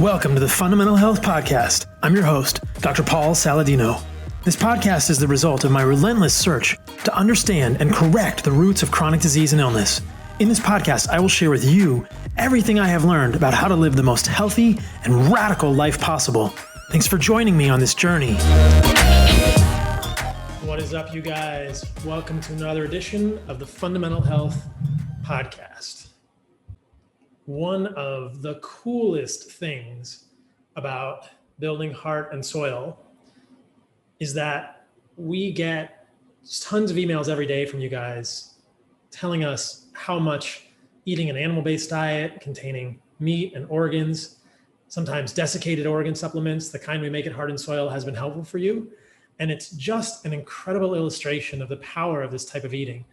Welcome to the Fundamental Health Podcast. I'm your host, Dr. Paul Saladino. This podcast is the result of my relentless search to understand and correct the roots of chronic disease and illness. In this podcast, I will share with you everything I have learned about how to live the most healthy and radical life possible. Thanks for joining me on this journey. What is up, you guys? Welcome to another edition of the Fundamental Health Podcast. One of the coolest things about building heart and soil is that we get tons of emails every day from you guys telling us how much eating an animal-based diet containing meat and organs, sometimes desiccated organ supplements, the kind we make at Heart and Soil, has been helpful for you. And it's just an incredible illustration of the power of this type of eating.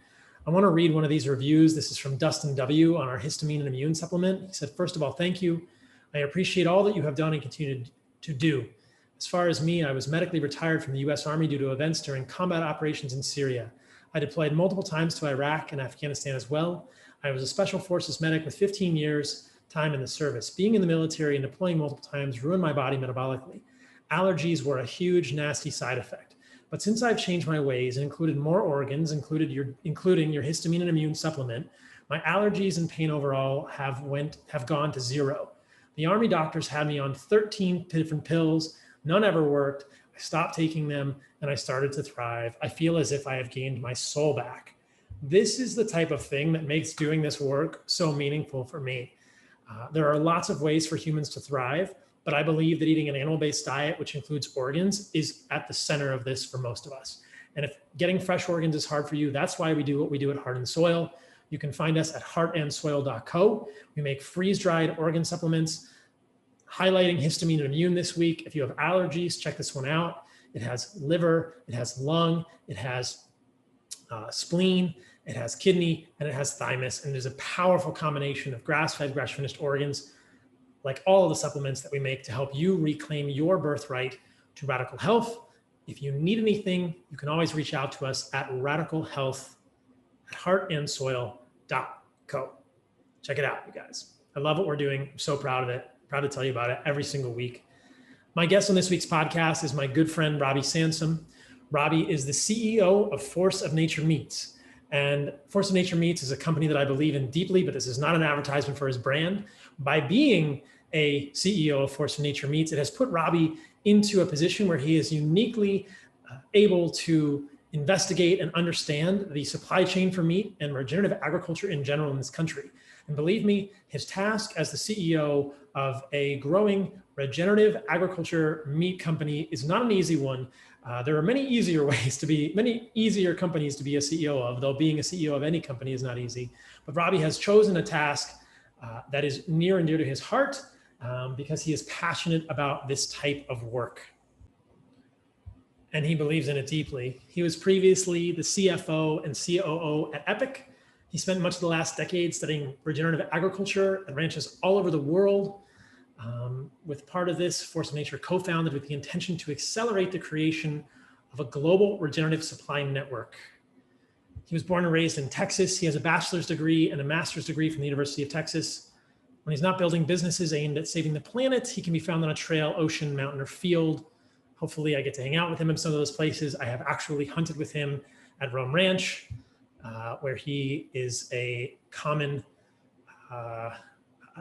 I want to read one of these reviews. This is from Dustin W. on our histamine and immune supplement. He said, "First of all, thank you. I appreciate all that you have done and continue to do. As far as me, I was medically retired from the U.S. Army due to events during combat operations in Syria. I deployed multiple times to Iraq and Afghanistan as well. I was a special forces medic with 15 years time in the service. Being in the military and deploying multiple times ruined my body metabolically. Allergies were a huge, nasty side effect. But since I've changed my ways and included more organs, including your histamine and immune supplement, my allergies and pain overall have gone to zero. The Army doctors had me on 13 different pills. None ever worked. I stopped taking them and I started to thrive. I feel as if I have gained my soul back." This is the type of thing that makes doing this work so meaningful for me. There are lots of ways for humans to thrive, but I believe that eating an animal-based diet, which includes organs, is at the center of this for most of us. And if getting fresh organs is hard for you, that's why we do what we do at Heart and Soil. You can find us at heartandsoil.co. We make freeze-dried organ supplements highlighting histamine and immune this week. If you have allergies, check this one out. It has liver, it has lung, it has spleen, it has kidney, and it has thymus. And there's a powerful combination of grass-fed, grass-finished organs, like all of the supplements that we make to help you reclaim your birthright to radical health. If you need anything, you can always reach out to us at radicalhealth@heartandsoil.co. Check it out, you guys. I love what we're doing. I'm so proud of it. Proud to tell you about it every single week. My guest on this week's podcast is my good friend, Robby Sansom. Robby is the CEO of Force of Nature Meats. And Force of Nature Meats is a company that I believe in deeply, but this is not an advertisement for his brand. By being a CEO of Force of Nature Meats, it has put Robby into a position where he is uniquely able to investigate and understand the supply chain for meat and regenerative agriculture in general in this country. And believe me, his task as the CEO of a growing regenerative agriculture meat company is not an easy one. There are many easier companies to be a CEO of, though being a CEO of any company is not easy. But Robby has chosen a task that is near and dear to his heart because he is passionate about this type of work. And he believes in it deeply. He was previously the CFO and COO at tEPIC. He spent much of the last decade studying regenerative agriculture at ranches all over the world. With part of this, Force of Nature co-founded with the intention to accelerate the creation of a global regenerative supply network. He was born and raised in Texas. He has a bachelor's degree and a master's degree from the University of Texas. When he's not building businesses aimed at saving the planet, he can be found on a trail, ocean, mountain, or field. Hopefully I get to hang out with him in some of those places. I have actually hunted with him at Rome Ranch, where he is a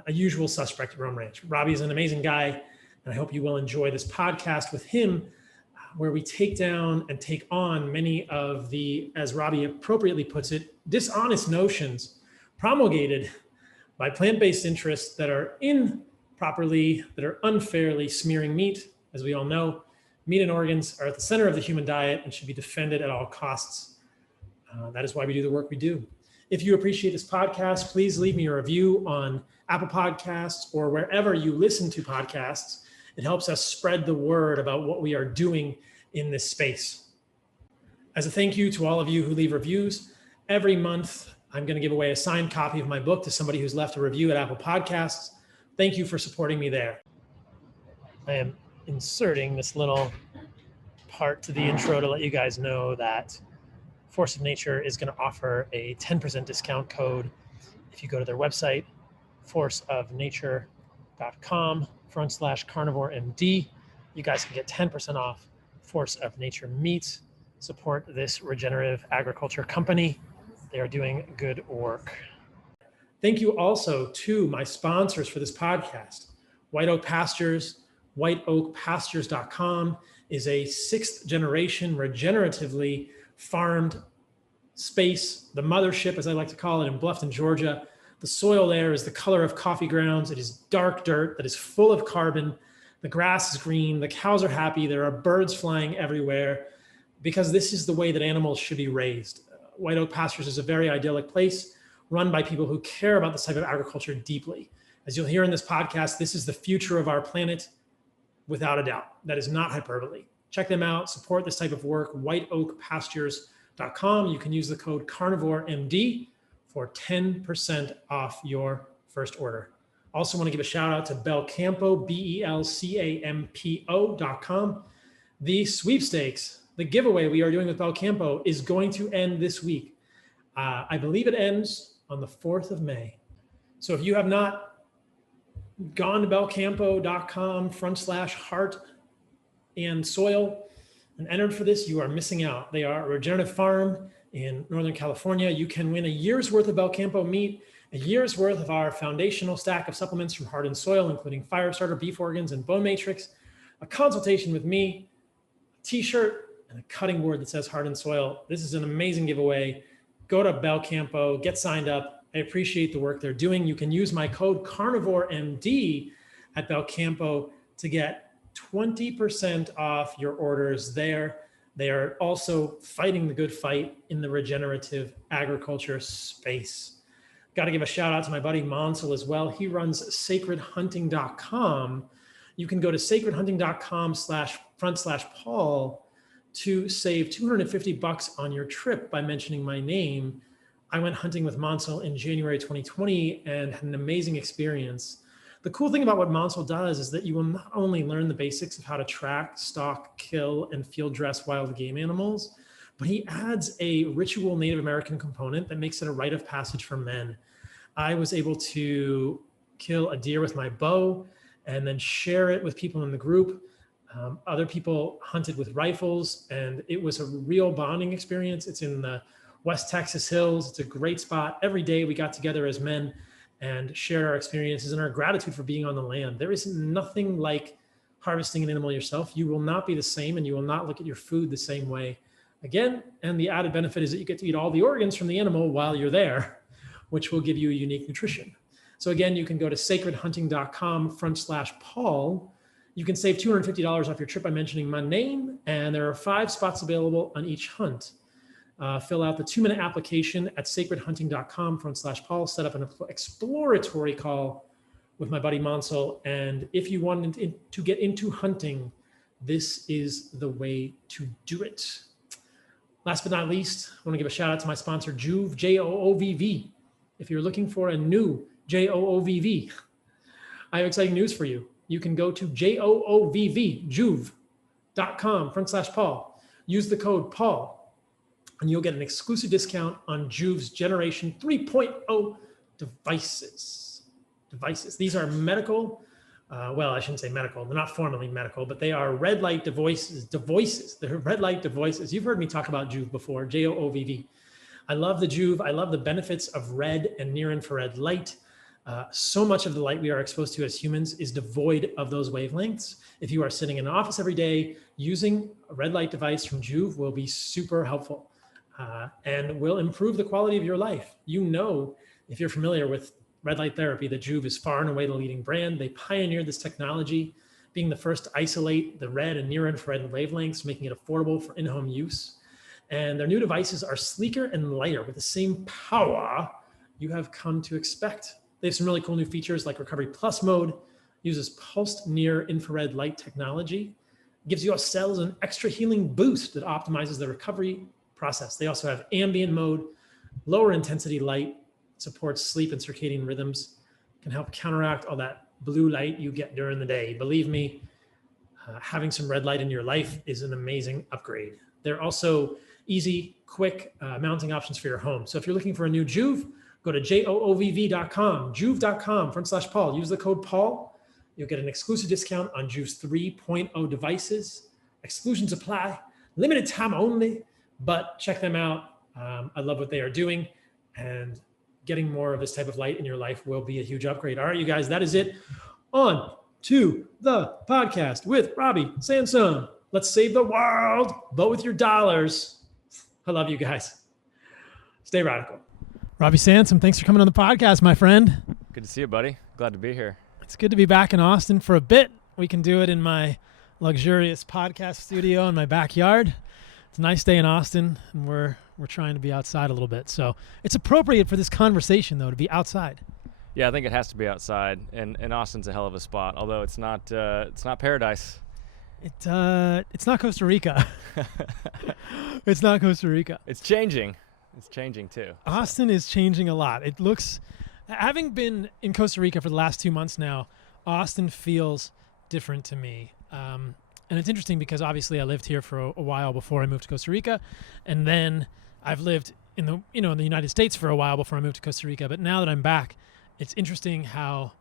usual suspect at Rome Ranch. Robby is an amazing guy, and I hope you will enjoy this podcast with him, where we take down and take on many of the, as Robby appropriately puts it, dishonest notions promulgated by plant-based interests that are unfairly smearing meat. As we all know, meat and organs are at the center of the human diet and should be defended at all costs. That is why we do the work we do. If you appreciate this podcast, please leave me a review on Apple Podcasts or wherever you listen to podcasts. It helps us spread the word about what we are doing in this space. As a thank you to all of you who leave reviews, every month I'm going to give away a signed copy of my book to somebody who's left a review at Apple Podcasts. Thank you for supporting me there. I am inserting this little part to the intro to let you guys know that Force of Nature is going to offer a 10% discount code if you go to their website, forceofnature.com. /carnivore-MD. You guys can get 10% off Force of Nature meats. Support this regenerative agriculture company. They are doing good work. Thank you also to my sponsors for this podcast. White Oak Pastures, whiteoakpastures.com is a 6th generation regeneratively farmed space, the mothership, as I like to call it, in Bluffton, Georgia. The soil there is the color of coffee grounds. It is dark dirt that is full of carbon. The grass is green. The cows are happy. There are birds flying everywhere because this is the way that animals should be raised. White Oak Pastures is a very idyllic place run by people who care about this type of agriculture deeply. As you'll hear in this podcast, this is the future of our planet, without a doubt. That is not hyperbole. Check them out. Support this type of work, whiteoakpastures.com. You can use the code CarnivoreMD for 10% off your first order. Also want to give a shout out to Belcampo, BELCAMPO.com. The sweepstakes, the giveaway we are doing with Belcampo is going to end this week. I believe it ends on the 4th of May. So if you have not gone to belcampo.com/heart and soil and entered for this, you are missing out. They are a regenerative farm in Northern California. You can win a year's worth of Belcampo meat, a year's worth of our foundational stack of supplements from Heart and Soil, including Firestarter, beef organs, and bone matrix, a consultation with me, a t-shirt, and a cutting board that says Heart and Soil. This is an amazing giveaway. Go to Belcampo, get signed up. I appreciate the work they're doing. You can use my code CarnivoreMD at Belcampo to get 20% off your orders there. They are also fighting the good fight in the regenerative agriculture space. Got to give a shout out to my buddy Monsel as well. He runs sacredhunting.com. You can go to sacredhunting.com/front/Paul to save $250 on your trip by mentioning my name. I went hunting with Monsel in January 2020 and had an amazing experience. The cool thing about what Monsel does is that you will not only learn the basics of how to track, stalk, kill, and field dress wild game animals, but he adds a ritual Native American component that makes it a rite of passage for men. I was able to kill a deer with my bow and then share it with people in the group. Other people hunted with rifles, and it was a real bonding experience. It's in the West Texas hills. It's a great spot. Every day we got together as men and shared our experiences and our gratitude for being on the land. There is nothing like harvesting an animal yourself. You will not be the same, and you will not look at your food the same way again. And the added benefit is that you get to eat all the organs from the animal while you're there, which will give you a unique nutrition. So again, you can go to sacredhunting.com/Paul. You can save $250 off your trip by mentioning my name, and there are 5 spots available on each hunt. Fill out the 2-minute application at sacredhunting.com/Paul, set up an exploratory call with my buddy Monsel. And if you want to get into hunting, this is the way to do it. Last but not least, I want to give a shout out to my sponsor, Joovv, Joovv. If you're looking for a new Joovv, I have exciting news for you. You can go to joovv.com/Paul. Use the code Paul, and you'll get an exclusive discount on Joovv's Generation 3.0 devices. These are medical, well, I shouldn't say medical. They're not formally medical, but they are red light devices. They're red light devices. You've heard me talk about Joovv before, Joovv. I love the Joovv. I love the benefits of red and near infrared light. So much of the light we are exposed to as humans is devoid of those wavelengths. If you are sitting in an office every day, using a red light device from Joovv will be super helpful and will improve the quality of your life. You know, if you're familiar with red light therapy, that Joovv is far and away the leading brand. They pioneered this technology, being the first to isolate the red and near infrared wavelengths, making it affordable for in-home use. And their new devices are sleeker and lighter with the same power you have come to expect. They have some really cool new features like Recovery Plus mode, uses pulsed near infrared light technology, gives your cells an extra healing boost that optimizes the recovery process. They also have ambient mode, lower intensity light, supports sleep and circadian rhythms, can help counteract all that blue light you get during the day. Believe me, having some red light in your life is an amazing upgrade. They're also easy, quick mounting options for your home. So if you're looking for a new Joovv, go to joovv.com, joovv.com/Paul. Use the code Paul You'll get an exclusive discount on Juice 3.0 devices. Exclusions apply, limited time only, but check them out. I love what they are doing, and getting more of this type of light in your life will be a huge upgrade. All right, you guys, that is it. On to the podcast with Robby Sansom. Let's save the world. Vote with your dollars. I love you guys. Stay radical. Robby Sansom, thanks for coming on the podcast, my friend. Good to see you, buddy. Glad to be here. It's good to be back in Austin for a bit. We can do it in my luxurious podcast studio in my backyard. It's a nice day in Austin, and we're trying to be outside a little bit. So it's appropriate for this conversation, though, to be outside. Yeah, I think it has to be outside, and Austin's a hell of a spot. Although it's not paradise. It's not Costa Rica. It's not Costa Rica. It's changing. It's changing too. Austin is changing a lot. It looks, having been in Costa Rica for the last 2 months now, Austin feels different to me. And it's interesting because obviously I lived here for a while before I moved to Costa Rica, and then I've lived in the United States for a while before I moved to Costa Rica. But now that I'm back, it's interesting how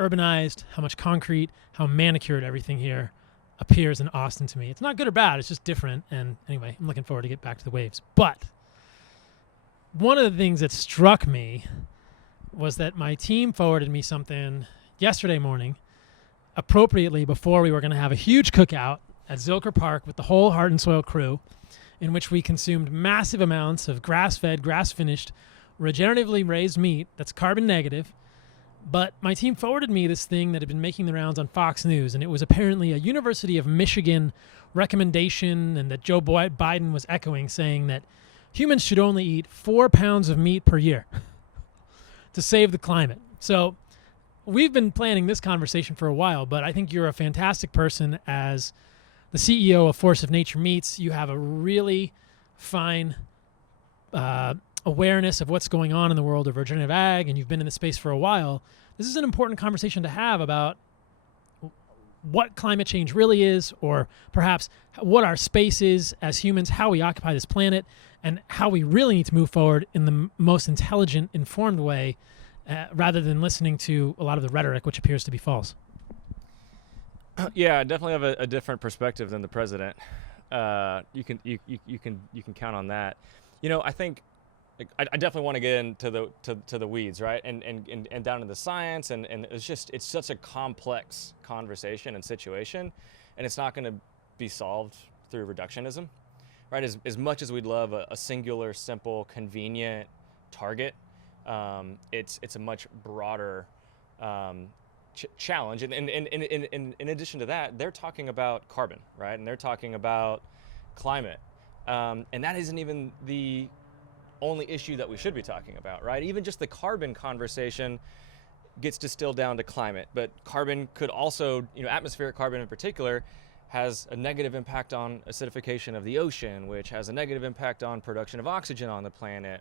urbanized, how much concrete, how manicured everything here appears in Austin to me. It's not good or bad, it's just different. And anyway, I'm looking forward to get back to the waves. But one of the things that struck me was that my team forwarded me something yesterday morning, appropriately before we were going to have a huge cookout at Zilker Park with the whole Heart and Soil crew, in which we consumed massive amounts of grass-fed, grass-finished, regeneratively raised meat that's carbon negative. But my team forwarded me this thing that had been making the rounds on Fox News, and it was apparently a University of Michigan recommendation, and that Joe Biden was echoing, saying that humans should only eat 4 pounds of meat per year to save the climate. So we've been planning this conversation for a while, but I think you're a fantastic person as the CEO of Force of Nature Meats. You have a really fine awareness of what's going on in the world of regenerative ag, and you've been in the space for a while. This is an important conversation to have about what climate change really is, or perhaps what our space is as humans, how we occupy this planet, and how we really need to move forward in the most intelligent, informed way, rather than listening to a lot of the rhetoric, which appears to be false. Yeah, I definitely have a different perspective than the president. You can count on that. I think I definitely want to get into the weeds, right, and down to the science, and it's such a complex conversation and situation, and it's not going to be solved through reductionism, right? As much as we'd love a singular, simple, convenient target, it's a much broader challenge, and in addition to that, they're talking about carbon, right, and they're talking about climate, and that isn't even the only issue that we should be talking about, right? Even just the carbon conversation gets distilled down to climate, but carbon could also, atmospheric carbon in particular, has a negative impact on acidification of the ocean, which has a negative impact on production of oxygen on the planet.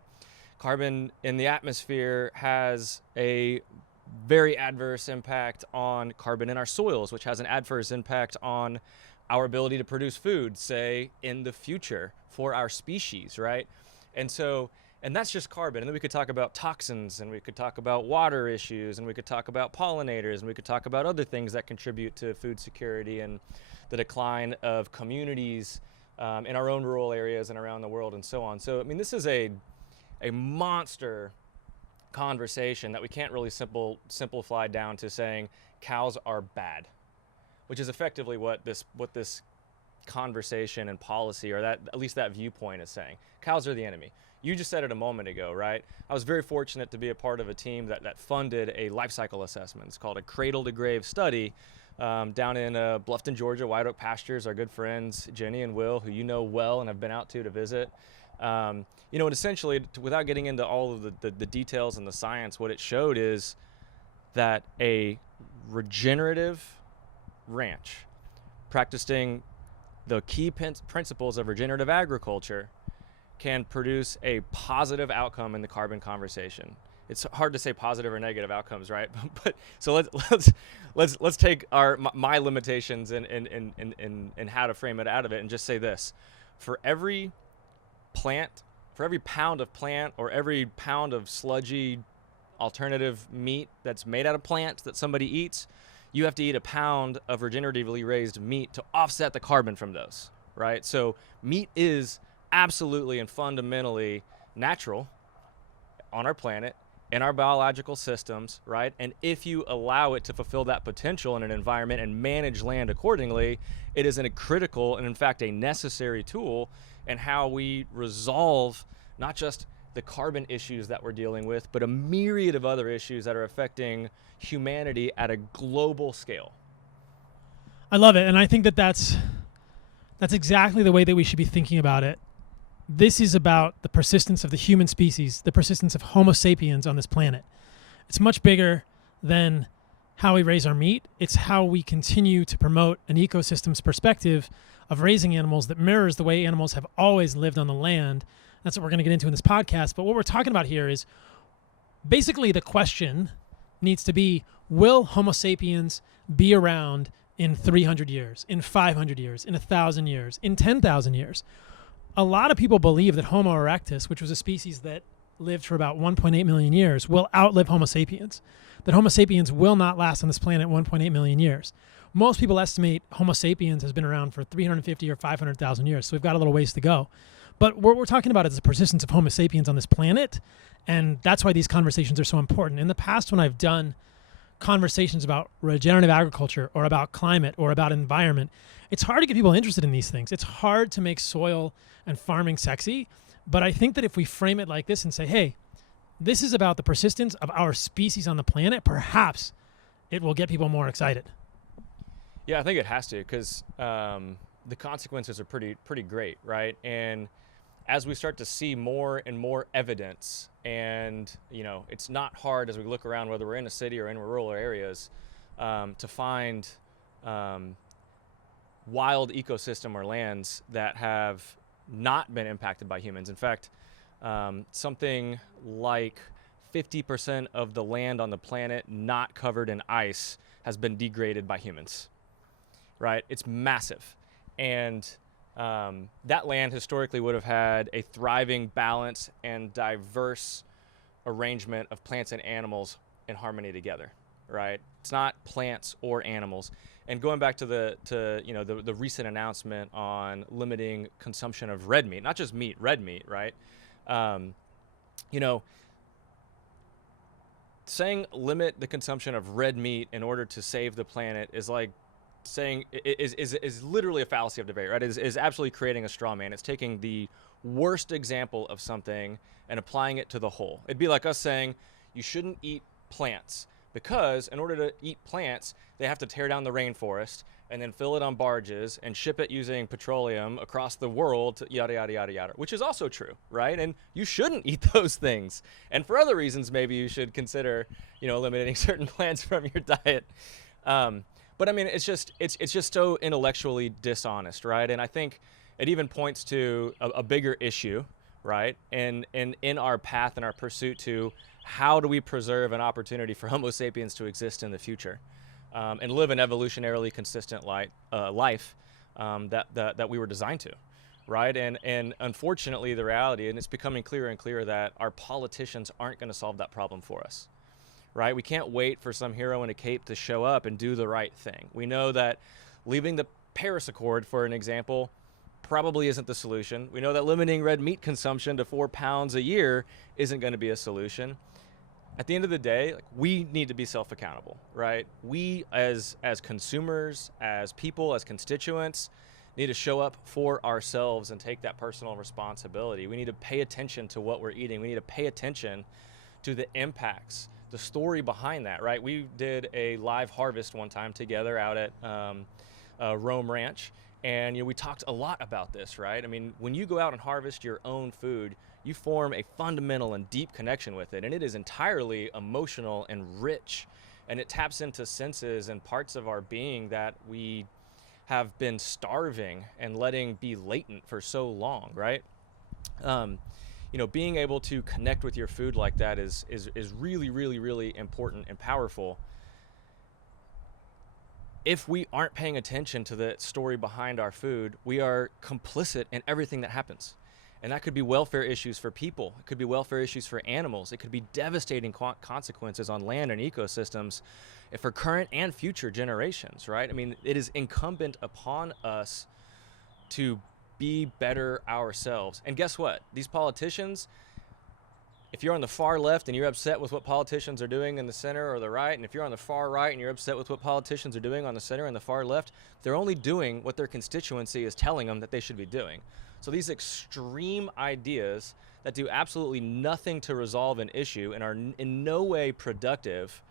Carbon in the atmosphere has a very adverse impact on carbon in our soils, which has an adverse impact on our ability to produce food, say, in the future for our species, right? And that's just carbon. And then we could talk about toxins, and we could talk about water issues, and we could talk about pollinators, and we could talk about other things that contribute to food security and the decline of communities in our own rural areas and around the world, and so on. So, this is a monster conversation that we can't really simplify down to saying cows are bad, which is effectively what this conversation and policy, or that at least that viewpoint, is saying. Cows are the enemy. You just said it a moment ago, right? I was very fortunate to be a part of a team that funded a life cycle assessment. It's called a cradle to grave study down in Bluffton, Georgia, White Oak Pastures. Our good friends Jenny and Will, who you know well and have been out to visit. And essentially, without getting into all of the details and the science, what it showed is that a regenerative ranch practicing the key principles of regenerative agriculture can produce a positive outcome in the carbon conversation. It's hard to say positive or negative outcomes, right? But so let's take my limitations and how to frame it out of it, and just say this: for every pound of plant or every pound of sludgy alternative meat that's made out of plants that somebody eats, you have to eat a pound of regeneratively raised meat to offset the carbon from those, right? So meat is absolutely and fundamentally natural on our planet, in our biological systems, right? And if you allow it to fulfill that potential in an environment and manage land accordingly, it is a critical and in fact a necessary tool in how we resolve not just the carbon issues that we're dealing with, but a myriad of other issues that are affecting humanity at a global scale. I love it, and I think that that's exactly the way that we should be thinking about it. This is about the persistence of the human species, the persistence of Homo sapiens on this planet. It's much bigger than how we raise our meat. It's how we continue to promote an ecosystem's perspective of raising animals that mirrors the way animals have always lived on the land. That's what we're going to get into in this podcast. But what we're talking about here is basically the question needs to be, will Homo sapiens be around in 300 years, in 500 years, in 1,000 years, in 10,000 years? A lot of people believe that Homo erectus, which was a species that lived for about 1.8 million years, will outlive Homo sapiens, that Homo sapiens will not last on this planet 1.8 million years. Most people estimate Homo sapiens has been around for 350 or 500,000 years, so we've got a little ways to go. But what we're talking about is the persistence of Homo sapiens on this planet, and that's why these conversations are so important. In the past, when I've done conversations about regenerative agriculture or about climate or about environment, it's hard to get people interested in these things. It's hard to make soil and farming sexy, but I think that if we frame it like this and say, hey, this is about the persistence of our species on the planet, perhaps it will get people more excited. Yeah, I think it has to, because the consequences are pretty great, right? And as we start to see more and more evidence, and it's not hard as we look around, whether we're in a city or in rural areas, to find wild ecosystem or lands that have not been impacted by humans. In fact, something like 50% of the land on the planet not covered in ice has been degraded by humans, right? It's massive. And that land historically would have had a thriving, balanced, and diverse arrangement of plants and animals in harmony together, right? It's not plants or animals. And going back to the recent announcement on limiting consumption of red meat, not just meat, red meat, right? Saying limit the consumption of red meat in order to save the planet is like saying is literally a fallacy of debate, right? Is absolutely creating a straw man. It's taking the worst example of something and applying it to the whole. It'd be like us saying you shouldn't eat plants because in order to eat plants, they have to tear down the rainforest and then fill it on barges and ship it using petroleum across the world, to yada, yada, yada, yada, which is also true, right? And you shouldn't eat those things. And for other reasons, maybe you should consider, eliminating certain plants from your diet. But I mean, it's just so intellectually dishonest, right? And I think it even points to a bigger issue, right? And in our path and our pursuit to how do we preserve an opportunity for Homo sapiens to exist in the future, and live an evolutionarily consistent life that we were designed to, right? And unfortunately, the reality, and it's becoming clearer and clearer, that our politicians aren't going to solve that problem for us. Right? We can't wait for some hero in a cape to show up and do the right thing. We know that leaving the Paris Accord, for an example, probably isn't the solution. We know that limiting red meat consumption to 4 pounds a year isn't going to be a solution. At the end of the day, we need to be self-accountable, right? We as consumers, as people, as constituents, need to show up for ourselves and take that personal responsibility. We need to pay attention to what we're eating. We need to pay attention to the impacts, the story behind that, right? We did a live harvest one time together out at Rome Ranch, and we talked a lot about this, right? I mean, when you go out and harvest your own food, you form a fundamental and deep connection with it, and it is entirely emotional and rich, and it taps into senses and parts of our being that we have been starving and letting be latent for so long, right? Being able to connect with your food like that is really, really, really important and powerful. If we aren't paying attention to the story behind our food, we are complicit in everything that happens. And that could be welfare issues for people. It could be welfare issues for animals. It could be devastating consequences on land and ecosystems for current and future generations, right? I mean, it is incumbent upon us to be better ourselves. And guess what? These politicians, if you're on the far left and you're upset with what politicians are doing in the center or the right, and if you're on the far right and you're upset with what politicians are doing on the center and the far left, they're only doing what their constituency is telling them that they should be doing. So these extreme ideas that do absolutely nothing to resolve an issue and are in no way productive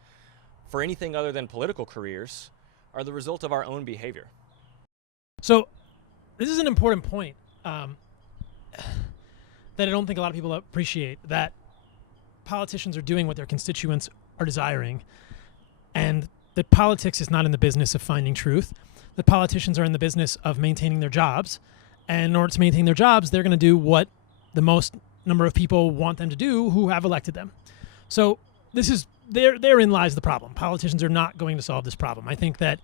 for anything other than political careers are the result of our own behavior. So this is an important point that I don't think a lot of people appreciate, that politicians are doing what their constituents are desiring, and that politics is not in the business of finding truth, that politicians are in the business of maintaining their jobs. And in order to maintain their jobs, they're going to do what the most number of people want them to do who have elected them. So this is therein lies the problem. Politicians are not going to solve this problem. I think that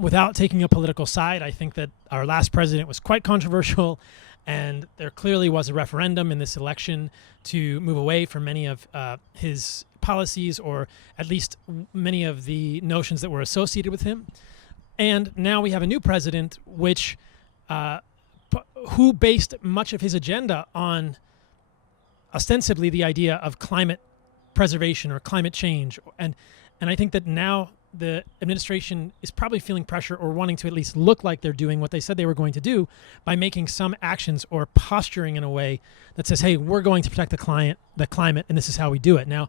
without taking a political side, I think that our last president was quite controversial, and there clearly was a referendum in this election to move away from many of his policies, or at least many of the notions that were associated with him. And now we have a new president, who based much of his agenda on ostensibly the idea of climate preservation or climate change. And I think that now the administration is probably feeling pressure, or wanting to at least look like they're doing what they said they were going to do, by making some actions or posturing in a way that says, hey, we're going to protect the climate, and this is how we do it. Now,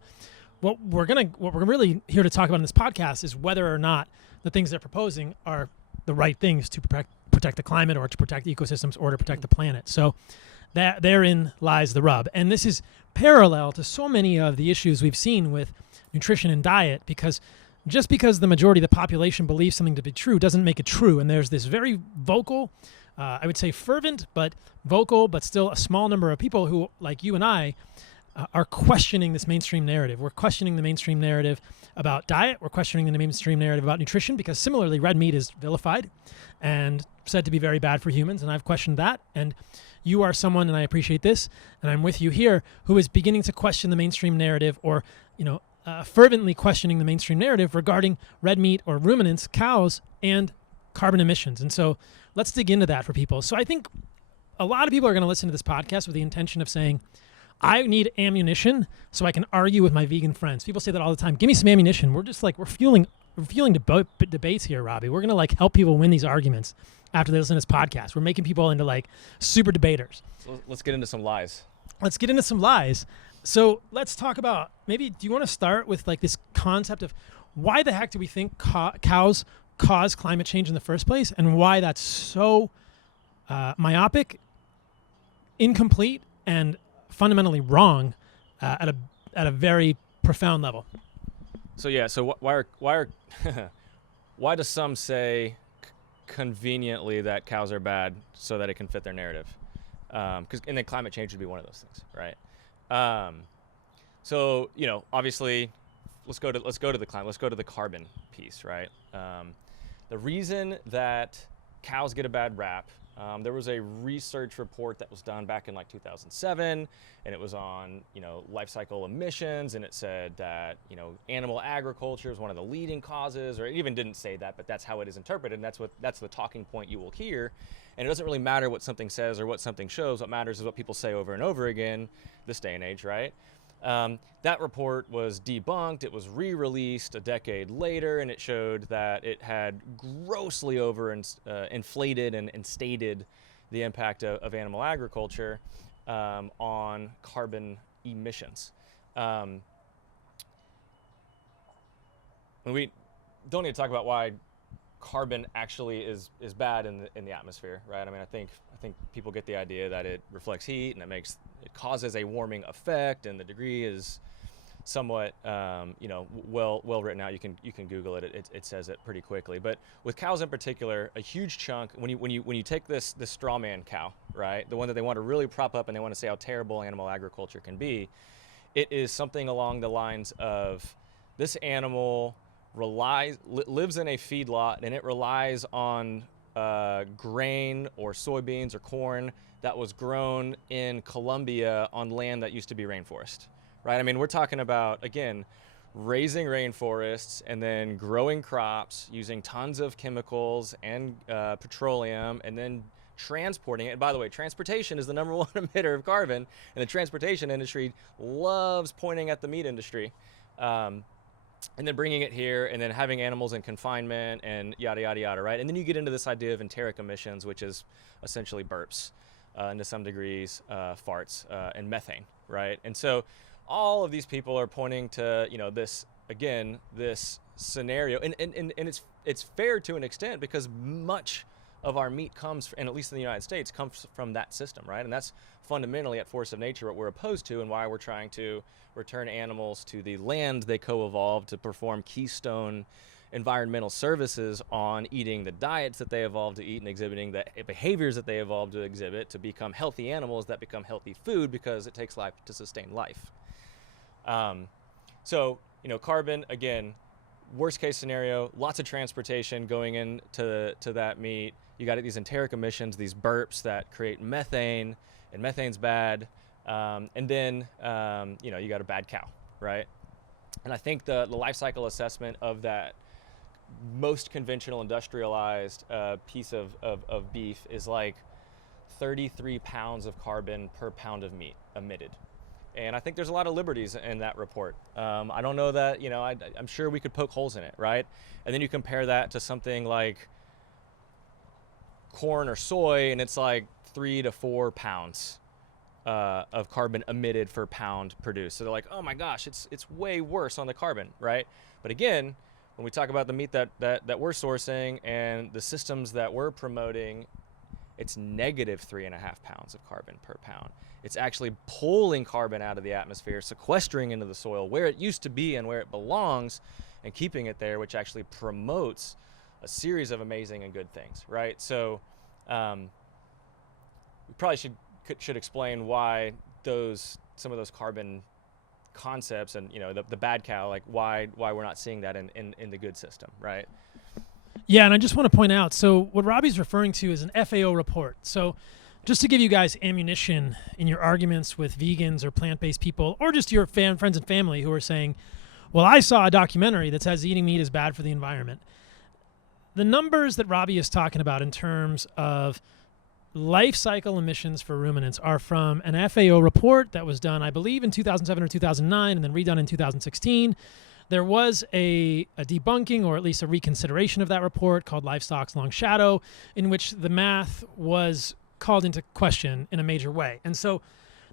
what we're really here to talk about in this podcast is whether or not the things they're proposing are the right things to protect the climate, or to protect ecosystems, or to protect the planet. So that therein lies the rub. And this is parallel to so many of the issues we've seen with nutrition and diet, because just because the majority of the population believes something to be true doesn't make it true. And there's this very vocal, I would say fervent, but vocal, but still a small number of people who, like you and I, are questioning this mainstream narrative. We're questioning the mainstream narrative about diet. We're questioning the mainstream narrative about nutrition, because similarly, red meat is vilified and said to be very bad for humans. And I've questioned that. And you are someone, and I appreciate this, and I'm with you here, who is beginning to question the mainstream narrative, or, fervently questioning the mainstream narrative regarding red meat or ruminants, cows, and carbon emissions. And so let's dig into that for people. So I think a lot of people are going to listen to this podcast with the intention of saying, I need ammunition so I can argue with my vegan friends. People say that all the time. Give me some ammunition. We're just we're fueling debates here, Robby. We're going to help people win these arguments after they listen to this podcast. We're making people into super debaters. Let's get into some lies. Let's get into some lies. So let's talk about, maybe, do you want to start with this concept of why the heck do we think cows cause climate change in the first place, and why that's so myopic, incomplete, and fundamentally wrong at a very profound level? So yeah, so why do some say conveniently that cows are bad so that it can fit their narrative? And then climate change would be one of those things, right? So obviously, let's go to the climate. Let's go to the carbon piece, right? The reason that cows get a bad rap. There was a research report that was done back in 2007, and it was on life cycle emissions, and it said that animal agriculture is one of the leading causes, or it even didn't say that, but that's how it is interpreted, and that's the talking point you will hear. And it doesn't really matter what something says or what something shows. What matters is what people say over and over again this day and age, right? That report was debunked. It was re-released a decade later, and it showed that it had grossly inflated and stated the impact of animal agriculture on carbon emissions. When we don't need to talk about why carbon actually is bad in the atmosphere, right? I mean, I think people get the idea that it reflects heat and it causes a warming effect, and the degree is somewhat well written out. You can Google it. It says it pretty quickly. But with cows in particular, a huge chunk, when you take this straw man cow, right, the one that they want to really prop up and they want to say how terrible animal agriculture can be, it is something along the lines of this animal lives in a feedlot, and it relies on grain or soybeans or corn that was grown in Colombia on land that used to be rainforest, right? I mean, we're talking about, again, raising rainforests and then growing crops using tons of chemicals and petroleum, and then transporting it. And by the way, transportation is the number one emitter of carbon, and the transportation industry loves pointing at the meat industry. And then bringing it here, and then having animals in confinement, and yada, yada, yada, right? And then you get into this idea of enteric emissions, which is essentially burps, and to some degrees, farts, and methane, right? And so all of these people are pointing to, this, again, this scenario. And it's fair to an extent, because much of our meat comes, and at least in the United States, comes from that system, right? And that's fundamentally at force of nature what we're opposed to, and why we're trying to return animals to the land they co-evolved to perform keystone environmental services on, eating the diets that they evolved to eat and exhibiting the behaviors that they evolved to exhibit, to become healthy animals that become healthy food, because it takes life to sustain life. So, carbon, again, worst case scenario, lots of transportation going into that meat. You got these enteric emissions, these burps that create methane, and methane's bad. And then, you got a bad cow, right? And I think the life cycle assessment of that most conventional industrialized piece of beef is like 33 pounds of carbon per pound of meat emitted. And I think there's a lot of liberties in that report. I don't know that, I'm sure we could poke holes in it, right? And then you compare that to something like corn or soy, and it's like 3 to 4 pounds of carbon emitted per pound produced. So they're like, oh my gosh, it's way worse on the carbon, right? But again, when we talk about the meat that we're sourcing and the systems that we're promoting, it's negative 3.5 pounds of carbon per pound. It's actually pulling carbon out of the atmosphere, sequestering into the soil where it used to be and where it belongs, and keeping it there, which actually promotes a series of amazing and good things, right? So we probably should explain why some of those carbon concepts and the bad cow, like why we're not seeing that in the good system, right? Yeah, and I just want to point out, so what Robby's referring to is an FAO report. So just to give you guys ammunition in your arguments with vegans or plant-based people, or just your friends and family who are saying, well, I saw a documentary that says eating meat is bad for the environment. The numbers that Robby is talking about in terms of life cycle emissions for ruminants are from an FAO report that was done, I believe, in 2007 or 2009, and then redone in 2016. There was a debunking, or at least a reconsideration of that report called Livestock's Long Shadow, in which the math was called into question in a major way. And so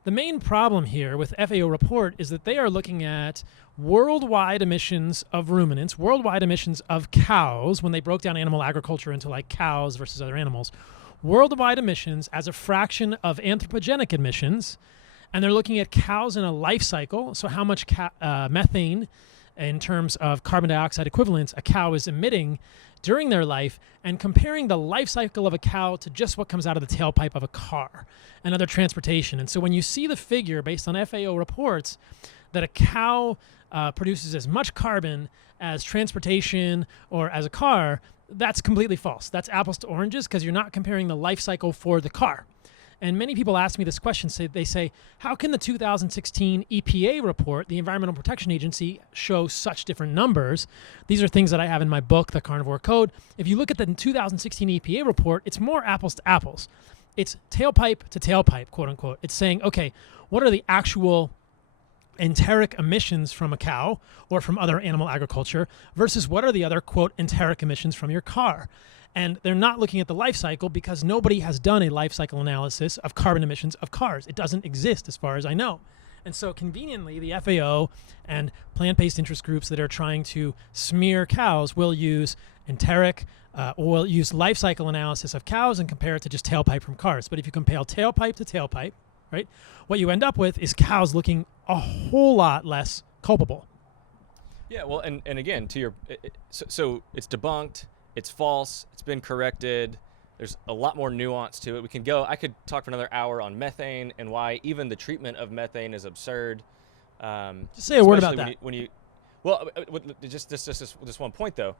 the main problem here with FAO report is that they are looking at worldwide emissions of ruminants, worldwide emissions of cows, when they broke down animal agriculture into like cows versus other animals, worldwide emissions as a fraction of anthropogenic emissions. And they're looking at cows in a life cycle, so how much methane in terms of carbon dioxide equivalents a cow is emitting during their life, and comparing the life cycle of a cow to just what comes out of the tailpipe of a car and other transportation. And so when you see the figure based on FAO reports that a cow produces as much carbon as transportation or as a car, that's completely false. That's apples to oranges, because you're not comparing the life cycle for the car. And many people ask me this question. They say, how can the 2016 EPA report, the Environmental Protection Agency, show such different numbers? These are things that I have in my book, The Carnivore Code. If you look at the 2016 EPA report, it's more apples to apples. It's tailpipe to tailpipe, quote unquote. It's saying, okay, what are the actual enteric emissions from a cow or from other animal agriculture versus what are the other, quote, enteric emissions from your car? And they're not looking at the life cycle, because nobody has done a life cycle analysis of carbon emissions of cars. It doesn't exist as far as I know. And so conveniently, the FAO and plant-based interest groups that are trying to smear cows will use enteric or will use life cycle analysis of cows and compare it to just tailpipe from cars. But if you compare tailpipe to tailpipe, right, what you end up with is cows looking a whole lot less culpable. Yeah, well, and again, so it's debunked. It's false. It's been corrected. There's a lot more nuance to it. I could talk for another hour on methane and why even the treatment of methane is absurd. Just say a word about that. Just one point though.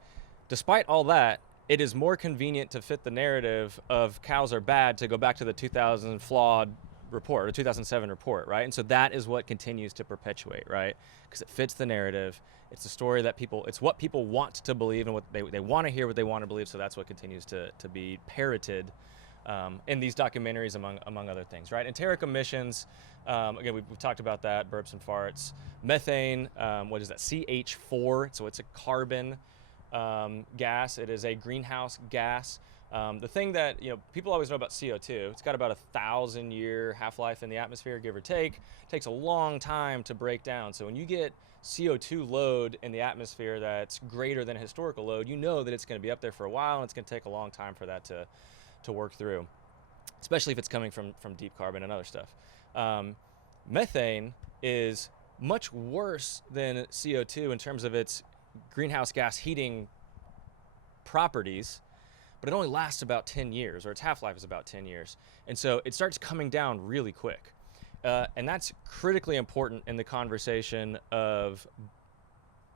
Despite all that, it is more convenient to fit the narrative of cows are bad to go back to the 2000 flawed report or 2007 report, right? And so that is what continues to perpetuate, right? Because it fits the narrative. It's a story that it's what people want to believe and what they want to hear, what they want to believe. So that's what continues to be parroted in these documentaries, among other things, right? Enteric emissions, again, we've talked about that, burps and farts. Methane, what is that? CH4, so it's a carbon gas. It is a greenhouse gas. The thing that people always know about CO2, it's got about 1,000-year half-life in the atmosphere, give or take. It takes a long time to break down. So when you get CO2 load in the atmosphere that's greater than historical load, you know that it's going to be up there for a while, and it's going to take a long time for that to work through, especially if it's coming from deep carbon and other stuff. Methane is much worse than CO2 in terms of its greenhouse gas heating properties, but it only lasts about 10 years, or its half-life is about 10 years. And so it starts coming down really quick. And that's critically important in the conversation of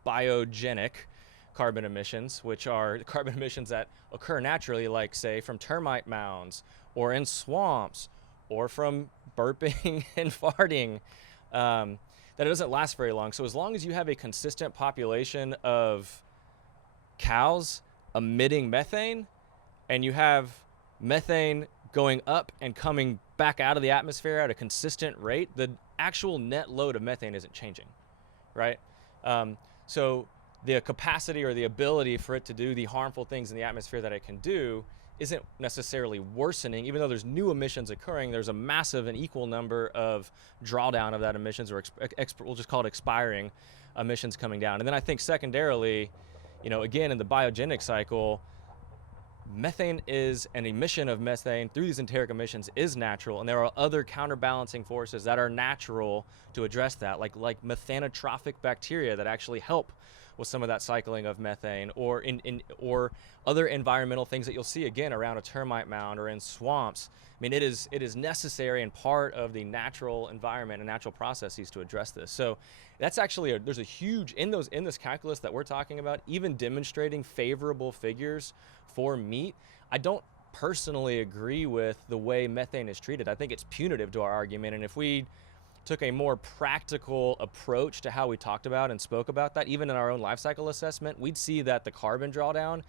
biogenic carbon emissions, which are the carbon emissions that occur naturally, like, say, from termite mounds, or in swamps, or from burping and farting, that it doesn't last very long. So as long as you have a consistent population of cows emitting methane, and you have methane going up and coming back out of the atmosphere at a consistent rate, the actual net load of methane isn't changing, right? So the capacity or the ability for it to do the harmful things in the atmosphere that it can do isn't necessarily worsening. Even though there's new emissions occurring, there's a massive and equal number of drawdown of that emissions, or we'll just call it expiring emissions coming down. And then I think secondarily, again, in the biogenic cycle, methane is an emission of methane through these enteric emissions is natural, and there are other counterbalancing forces that are natural to address that, like methanotrophic bacteria that actually help with some of that cycling of methane, or or other environmental things that you'll see again around a termite mound or in swamps. I mean, it is necessary and part of the natural environment and natural processes to address this. So that's actually there's a huge in this calculus that we're talking about, even demonstrating favorable figures for meat. I don't personally agree with the way methane is treated. I think it's punitive to our argument, and if we took a more practical approach to how we talked about and spoke about that, even in our own life cycle assessment, we'd see that the carbon drawdown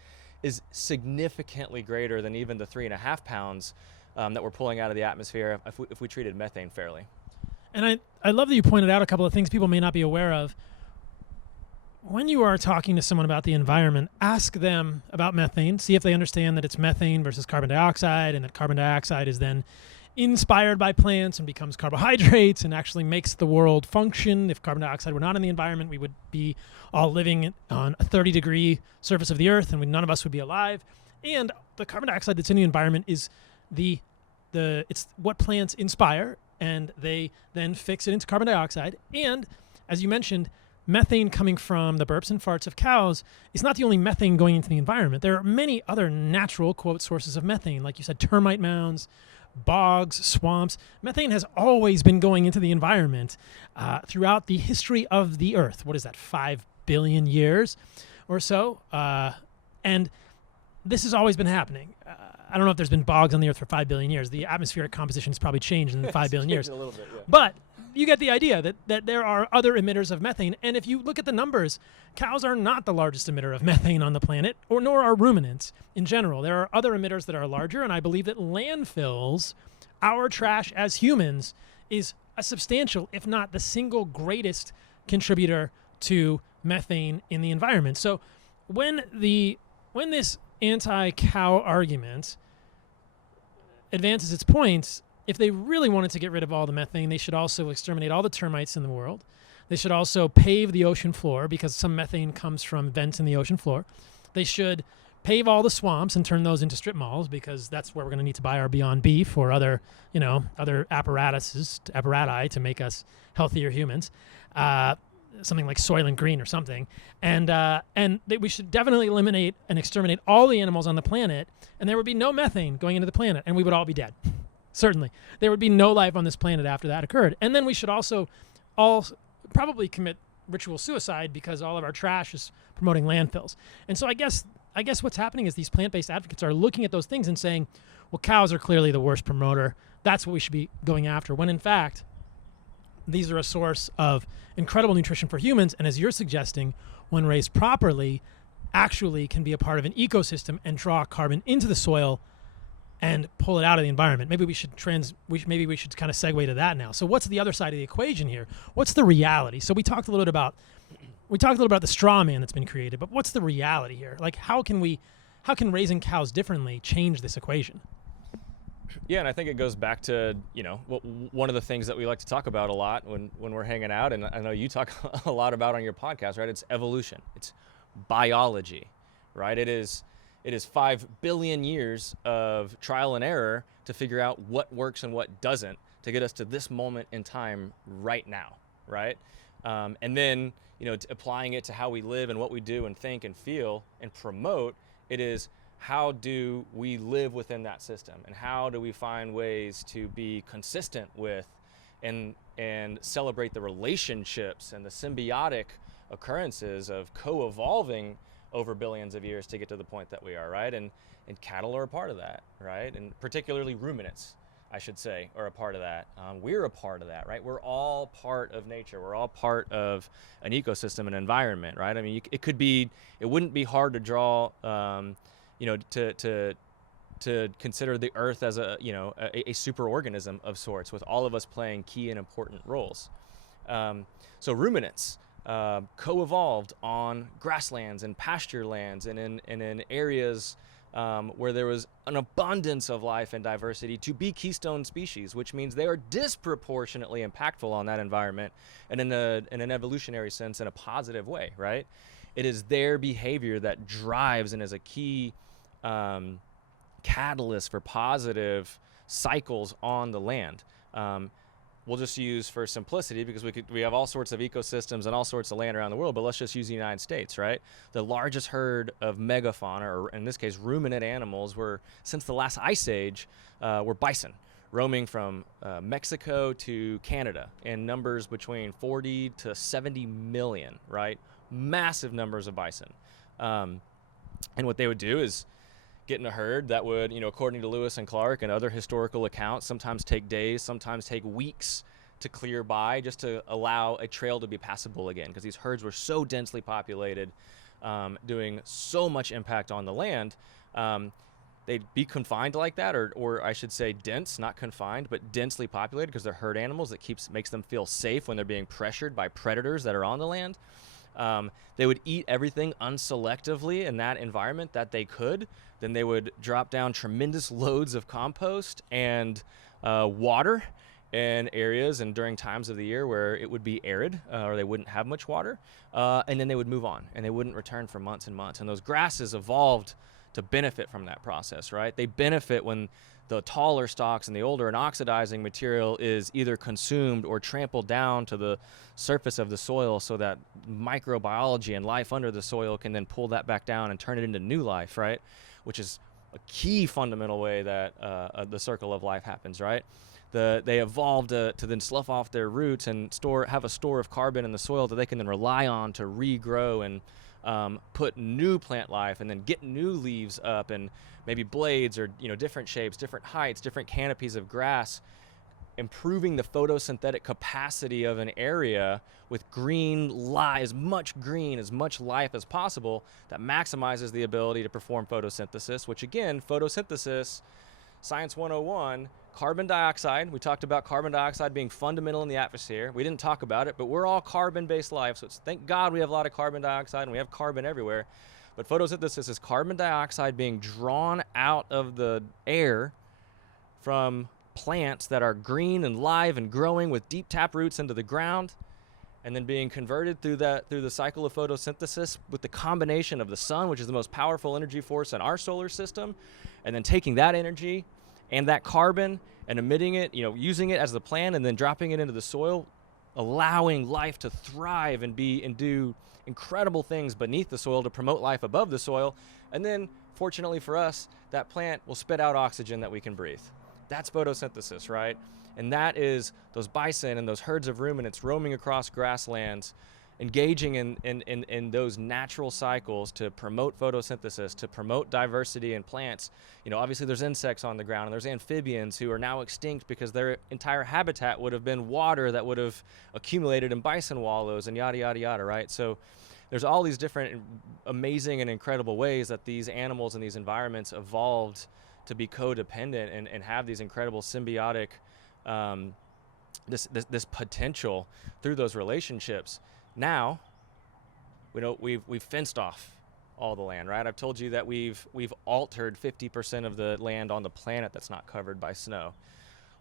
is significantly greater than even the 3.5 pounds that we're pulling out of the atmosphere if we treated methane fairly. And I love that you pointed out a couple of things people may not be aware of. When you are talking to someone about the environment, ask them about methane, see if they understand that it's methane versus carbon dioxide, and that carbon dioxide is then inspired by plants and becomes carbohydrates and actually makes the world function. If carbon dioxide were not in the environment, we would be all living on a 30-degree surface of the earth, and none of us would be alive. And the carbon dioxide that's in the environment is it's what plants inspire, and they then fix it into carbon dioxide. And as you mentioned, methane coming from the burps and farts of cows is not the only methane going into the environment. There are many other natural, quote, sources of methane. Like you said, termite mounds, bogs, swamps. Methane has always been going into the environment throughout the history of the Earth. What is that, 5 billion years or so? And this has always been happening. I don't know if there's been bogs on the Earth for 5 billion years. The atmospheric composition has probably changed in the 5 billion years. A little bit, yeah. But you get the idea that there are other emitters of methane. And if you look at the numbers, cows are not the largest emitter of methane on the planet, nor are ruminants in general. There are other emitters that are larger, and I believe that landfills, our trash as humans, is a substantial, if not the single greatest contributor to methane in the environment. So when this anti-cow argument advances its points, if they really wanted to get rid of all the methane, they should also exterminate all the termites in the world. They should also pave the ocean floor, because some methane comes from vents in the ocean floor. They should pave all the swamps and turn those into strip malls, because that's where we're going to need to buy our Beyond Beef or other apparati to make us healthier humans. Something like Soylent Green or something. And we should definitely eliminate and exterminate all the animals on the planet, and there would be no methane going into the planet, and we would all be dead. Certainly. There would be no life on this planet after that occurred. And then we should also all probably commit ritual suicide, because all of our trash is promoting landfills. And so I guess I guess what's happening is these plant-based advocates are looking at those things and saying, well, cows are clearly the worst promoter. That's what we should be going after. When in fact, these are a source of incredible nutrition for humans. And as you're suggesting, when raised properly, actually can be a part of an ecosystem and draw carbon into the soil and pull it out of the environment. Maybe we should maybe we should kind of segue to that now. So what's the other side of the equation here? What's the reality? So we talked a little bit about the straw man that's been created, but what's the reality here? Like how can raising cows differently change this equation? Yeah, and I think it goes back to, one of the things that we like to talk about a lot when we're hanging out, and I know you talk a lot about on your podcast, right? It's evolution. It's biology, right? It is 5 billion years of trial and error to figure out what works and what doesn't to get us to this moment in time right now, right? And then, applying it to how we live and what we do and think and feel and promote, it is how do we live within that system, and how do we find ways to be consistent with and celebrate the relationships and the symbiotic occurrences of co-evolving over billions of years to get to the point that we are, right? And cattle are a part of that, right? And particularly ruminants, I should say, are a part of that. We're a part of that, right? We're all part of nature. We're all part of an ecosystem and environment, right? I mean, it wouldn't be hard to draw, to consider the earth as a superorganism of sorts, with all of us playing key and important roles. So ruminants co-evolved on grasslands and pasture lands and in areas where there was an abundance of life and diversity to be keystone species, which means they are disproportionately impactful on that environment and in an evolutionary sense in a positive way, right? It is their behavior that drives and is a key catalyst for positive cycles on the land. We'll just use, for simplicity, because we have all sorts of ecosystems and all sorts of land around the world, but let's just use the United States, right? The largest herd of megafauna, or in this case ruminant animals, since the last ice age, were bison, roaming from Mexico to Canada in numbers between 40 to 70 million, right? Massive numbers of bison. And what they would do is get in a herd that would, according to Lewis and Clark and other historical accounts, sometimes take days, sometimes take weeks to clear by, just to allow a trail to be passable again, because these herds were so densely populated, doing so much impact on the land. They'd be confined like that, or I should say dense, not confined, but densely populated, because they're herd animals that makes them feel safe when they're being pressured by predators that are on the land. They would eat everything unselectively in that environment that they could. Then they would drop down tremendous loads of compost and water in areas and during times of the year where it would be arid or they wouldn't have much water. And then they would move on and they wouldn't return for months and months. And those grasses evolved to benefit from that process, right? They benefit when the taller stalks and the older and oxidizing material is either consumed or trampled down to the surface of the soil, so that microbiology and life under the soil can then pull that back down and turn it into new life, right? Which is a key fundamental way that the circle of life happens, right? They evolved to then slough off their roots and have a store of carbon in the soil that they can then rely on to regrow and put new plant life, and then get new leaves up, and maybe blades or different shapes, different heights, different canopies of grass, improving the photosynthetic capacity of an area with as much life as possible, that maximizes the ability to perform photosynthesis, which again, photosynthesis, Science 101, carbon dioxide. We talked about carbon dioxide being fundamental in the atmosphere. We didn't talk about it, but we're all carbon-based life, so thank God we have a lot of carbon dioxide and we have carbon everywhere. But photosynthesis is carbon dioxide being drawn out of the air from plants that are green and live and growing with deep tap roots into the ground, and then being converted through the cycle of photosynthesis with the combination of the sun, which is the most powerful energy force in our solar system, and then taking that energy and that carbon and emitting it, using it as the plant, and then dropping it into the soil, allowing life to thrive and do incredible things beneath the soil to promote life above the soil. And then, fortunately for us, that plant will spit out oxygen that we can breathe. That's photosynthesis, right? And that is those bison and those herds of ruminants roaming across grasslands engaging in those natural cycles to promote photosynthesis, to promote diversity in plants. Obviously there's insects on the ground, and there's amphibians who are now extinct because their entire habitat would have been water that would have accumulated in bison wallows and yada, yada, yada, right? So there's all these different amazing and incredible ways that these animals and these environments evolved to be codependent and have these incredible symbiotic, this potential through those relationships. Now, we've fenced off all the land, right? I've told you that we've altered 50% of the land on the planet that's not covered by snow,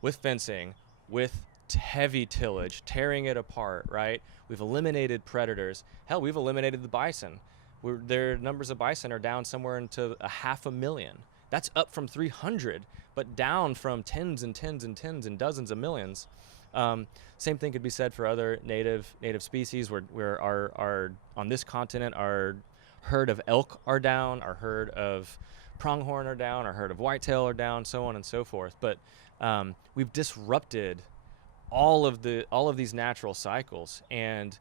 with fencing, with heavy tillage, tearing it apart, right? We've eliminated predators. Hell, we've eliminated the bison. Their numbers of bison are down somewhere into 500,000. That's up from 300, but down from tens and tens and tens and dozens of millions. Same thing could be said for other native species. Where our on this continent, our herd of elk are down, our herd of pronghorn are down, our herd of whitetail are down, so on and so forth. But we've disrupted all of these natural cycles, and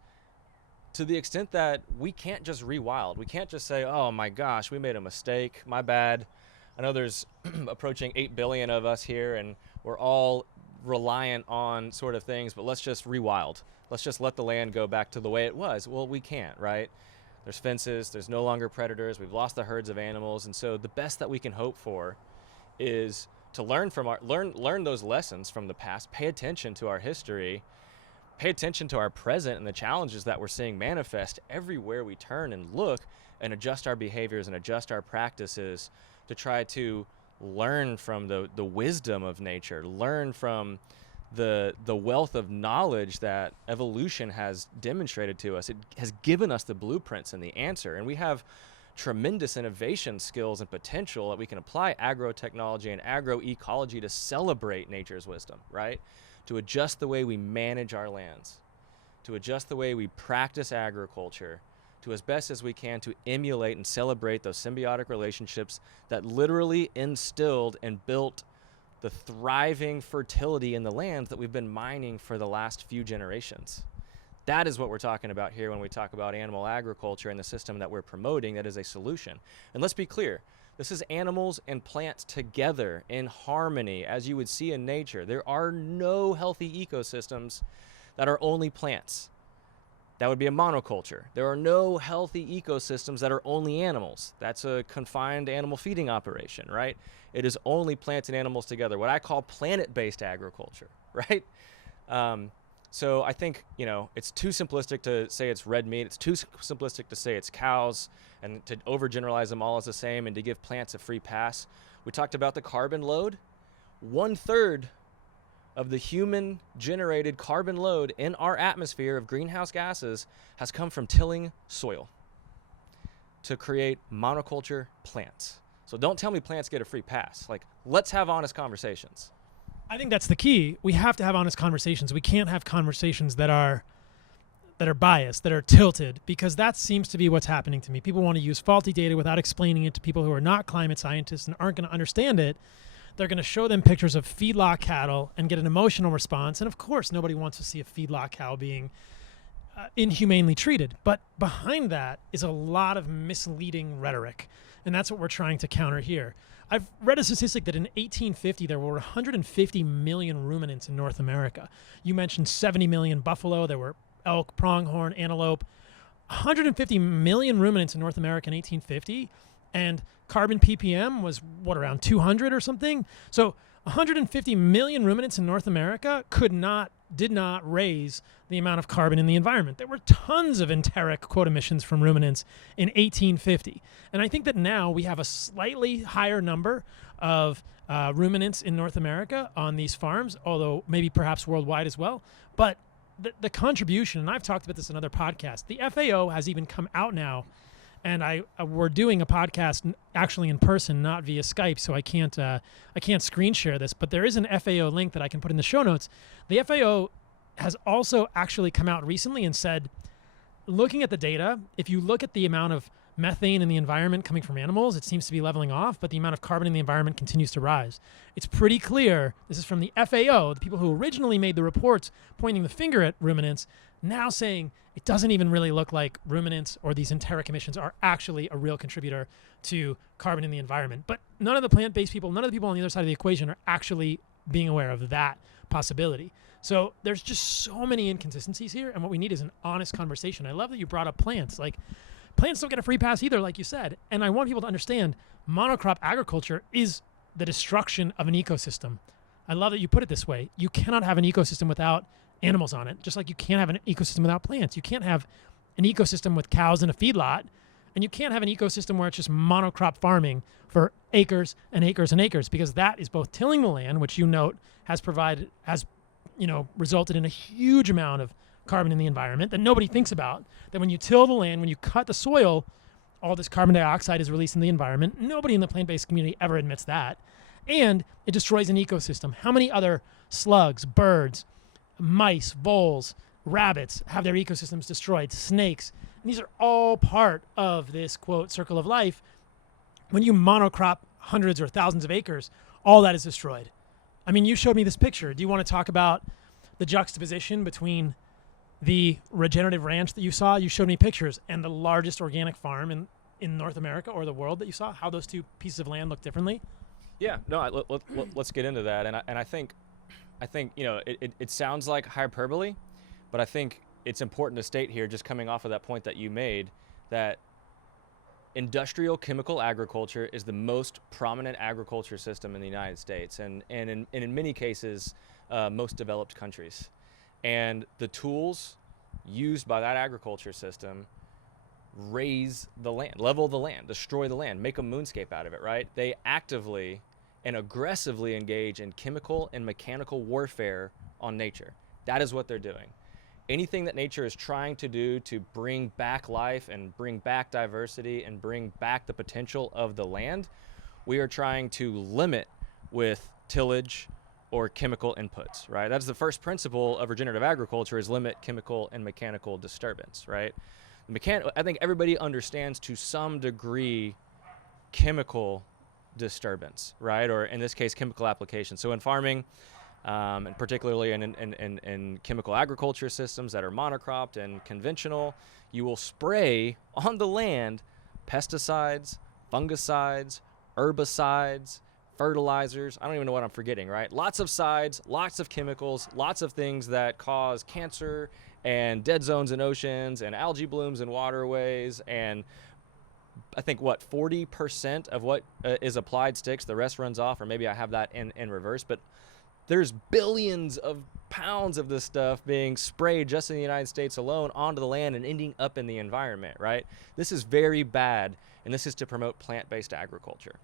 to the extent that we can't just rewild. We can't just say, oh my gosh, we made a mistake, my bad. I know there's approaching 8 billion of us here, and we're all reliant on sort of things, but let's just rewild. Let's just let the land go back to the way it was. Well, we can't, right? There's fences, there's no longer predators, we've lost the herds of animals, and so the best that we can hope for is to learn those lessons from the past, pay attention to our history, pay attention to our present and the challenges that we're seeing manifest everywhere we turn, and look and adjust our behaviors and adjust our practices to try to learn from the wisdom of nature, learn from the wealth of knowledge that evolution has demonstrated to us. It has given us the blueprints and the answer, and we have tremendous innovation skills and potential that we can apply agrotechnology and agroecology to celebrate nature's wisdom, right? To adjust the way we manage our lands, to adjust the way we practice agriculture, to as best as we can to emulate and celebrate those symbiotic relationships that literally instilled and built the thriving fertility in the lands that we've been mining for the last few generations. That is what we're talking about here when we talk about animal agriculture and the system that we're promoting that is a solution. And let's be clear, this is animals and plants together in harmony, as you would see in nature. There are no healthy ecosystems that are only plants. That would be a monoculture. There are no healthy ecosystems that are only animals. That's a confined animal feeding operation, right? It is only plants and animals together, what I call planet-based agriculture, right? So I think, it's too simplistic to say it's red meat. It's too simplistic to say it's cows and to overgeneralize them all as the same and to give plants a free pass. We talked about the carbon load. 1/3 of the human-generated carbon load in our atmosphere of greenhouse gases has come from tilling soil to create monoculture plants. So don't tell me plants get a free pass. Let's have honest conversations. I think that's the key. We have to have honest conversations. We can't have conversations that are biased, that are tilted, because that seems to be what's happening to me. People want to use faulty data without explaining it to people who are not climate scientists and aren't going to understand it. They're going to show them pictures of feedlot cattle and get an emotional response. And of course, nobody wants to see a feedlot cow being inhumanely treated. But behind that is a lot of misleading rhetoric. And that's what we're trying to counter here. I've read a statistic that in 1850, there were 150 million ruminants in North America. You mentioned 70 million buffalo. There were elk, pronghorn, antelope. 150 million ruminants in North America in 1850. And carbon ppm was, around 200 or something? So 150 million ruminants in North America did not raise the amount of carbon in the environment. There were tons of enteric quote emissions from ruminants in 1850. And I think that now we have a slightly higher number of ruminants in North America on these farms, although maybe perhaps worldwide as well. But the contribution, and I've talked about this in other podcasts, the FAO has even come out now, and we're doing a podcast actually in person, not via Skype, so I can't screen share this, but there is an FAO link that I can put in the show notes. The FAO has also actually come out recently and said, looking at the data, if you look at the amount of methane in the environment coming from animals, it seems to be leveling off, but the amount of carbon in the environment continues to rise. It's pretty clear, this is from the FAO, the people who originally made the reports pointing the finger at ruminants, now saying it doesn't even really look like ruminants or these enteric emissions are actually a real contributor to carbon in the environment. But none of the plant-based people, none of the people on the other side of the equation are actually being aware of that possibility. So there's just so many inconsistencies here, and what we need is an honest conversation. I love that you brought up plants. Like, plants don't get a free pass either, like you said. And I want people to understand monocrop agriculture is the destruction of an ecosystem. I love that you put it this way. You cannot have an ecosystem without animals on it, just like you can't have an ecosystem without plants. You can't have an ecosystem with cows in a feedlot, and you can't have an ecosystem where it's just monocrop farming for acres and acres and acres, because that is both tilling the land, which you note has resulted in a huge amount of carbon in the environment that nobody thinks about. That when you till the land, when you cut the soil, all this carbon dioxide is released in the environment. Nobody in the plant-based community ever admits that. And it destroys an ecosystem. How many other slugs, birds, mice, voles, rabbits have their ecosystems destroyed? Snakes. And these are all part of this, quote, circle of life. When you monocrop hundreds or thousands of acres, all that is destroyed. I mean, you showed me this picture. Do you want to talk about the juxtaposition between the regenerative ranch that you saw? You showed me pictures, and the largest organic farm in North America or the world that you saw, how those two pieces of land look differently? Yeah, no, let's get into that. And I think it sounds like hyperbole, but I think it's important to state here, just coming off of that point that you made, that industrial chemical agriculture is the most prominent agriculture system in the United States, and in many cases, most developed countries. And the tools used by that agriculture system raise the land, level the land, destroy the land, make a moonscape out of it, right? They actively and aggressively engage in chemical and mechanical warfare on nature. That is what they're doing. Anything that nature is trying to do to bring back life and bring back diversity and bring back the potential of the land, we are trying to limit with tillage or chemical inputs, right? That's the first principle of regenerative agriculture, is limit chemical and mechanical disturbance, right? I think everybody understands to some degree chemical disturbance, right? Or in this case, chemical application. So in farming, and particularly in chemical agriculture systems that are monocropped and conventional, you will spray on the land pesticides, fungicides, herbicides, fertilizers. I don't even know what I'm forgetting, right? Lots of sides, lots of chemicals, lots of things that cause cancer and dead zones in oceans and algae blooms in waterways. And I think 40% of what is applied sticks, the rest runs off, or maybe I have that in reverse, but there's billions of pounds of this stuff being sprayed just in the United States alone onto the land and ending up in the environment, right? This is very bad, and this is to promote plant-based agriculture,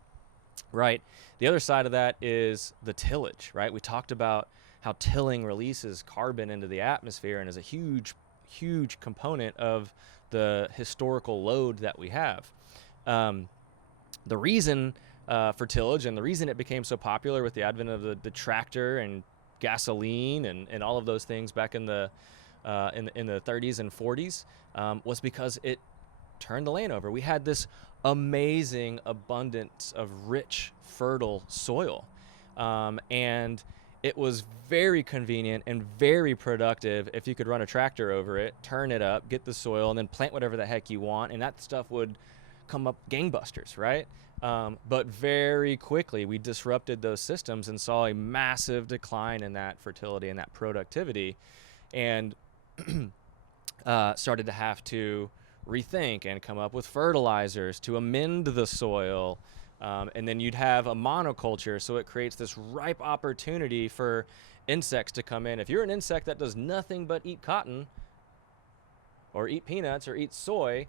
right? The other side of that is the tillage, right? We talked about how tilling releases carbon into the atmosphere and is a huge, huge component of the historical load that we have. The reason for tillage, and the reason it became so popular with the advent of the tractor and gasoline and all of those things back in the 30s and 40s, was because it turned the land over. We had this amazing abundance of rich, fertile soil, and it was very convenient and very productive if you could run a tractor over it, turn it up, get the soil, and then plant whatever the heck you want, and that stuff would come up gangbusters, right? But very quickly we disrupted those systems and saw a massive decline in that fertility and that productivity, and started to have to rethink and come up with fertilizers to amend the soil. And then you'd have a monoculture, so it creates this ripe opportunity for insects to come in. If you're an insect that does nothing but eat cotton or eat peanuts or eat soy,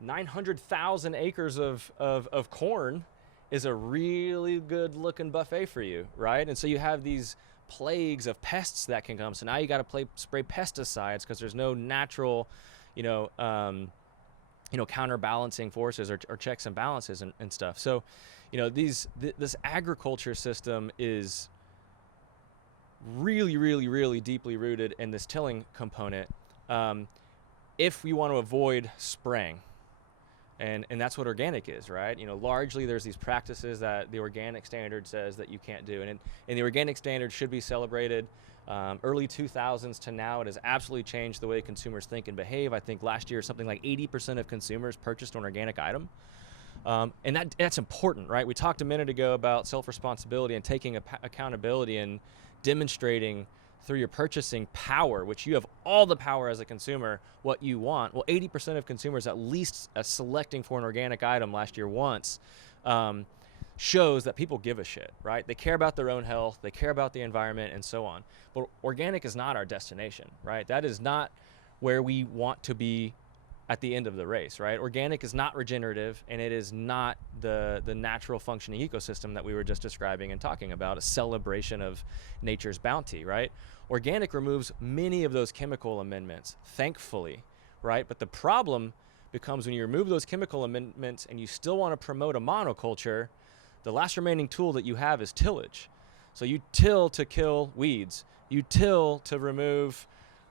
900,000 acres of corn is a really good looking buffet for you, right? And so you have these plagues of pests that can come. So now you got to spray pesticides because there's no natural, counterbalancing forces or checks and balances and stuff. So, this agriculture system is really, really, really deeply rooted in this tilling component. If we want to avoid spraying, And that's what organic is, right? Largely there's these practices that the organic standard says that you can't do. And the organic standard should be celebrated. Early 2000s to now, it has absolutely changed the way consumers think and behave. I think last year something like 80% of consumers purchased an organic item. And that's important, right? We talked a minute ago about self-responsibility and taking accountability and demonstrating through your purchasing power, which you have all the power as a consumer, what you want. Well, 80% of consumers at least selecting for an organic item last year once shows that people give a shit, right? They care about their own health, they care about the environment, and so on. But organic is not our destination, right? That is not where we want to be at the end of the race, right? Organic is not regenerative, and it is not the natural functioning ecosystem that we were just describing and talking about, a celebration of nature's bounty, right? Organic removes many of those chemical amendments, thankfully, right? But the problem becomes when you remove those chemical amendments and you still want to promote a monoculture, the last remaining tool that you have is tillage. So you till to kill weeds, you till to remove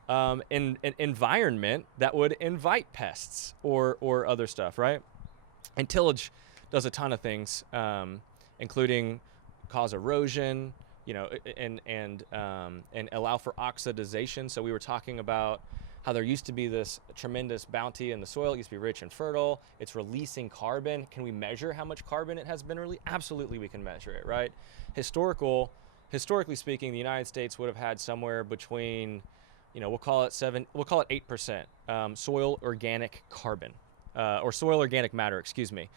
an environment that would invite pests or other stuff, right? And tillage does a ton of things, including cause erosion, and allow for oxidization. So we were talking about how there used to be this tremendous bounty in the soil. It used to be rich and fertile. It's releasing carbon. Can we measure how much carbon it has been released? Absolutely, we can measure it, right? Historically speaking, the United States would have had somewhere between, we'll call it 8% soil organic carbon, or soil organic matter, excuse me.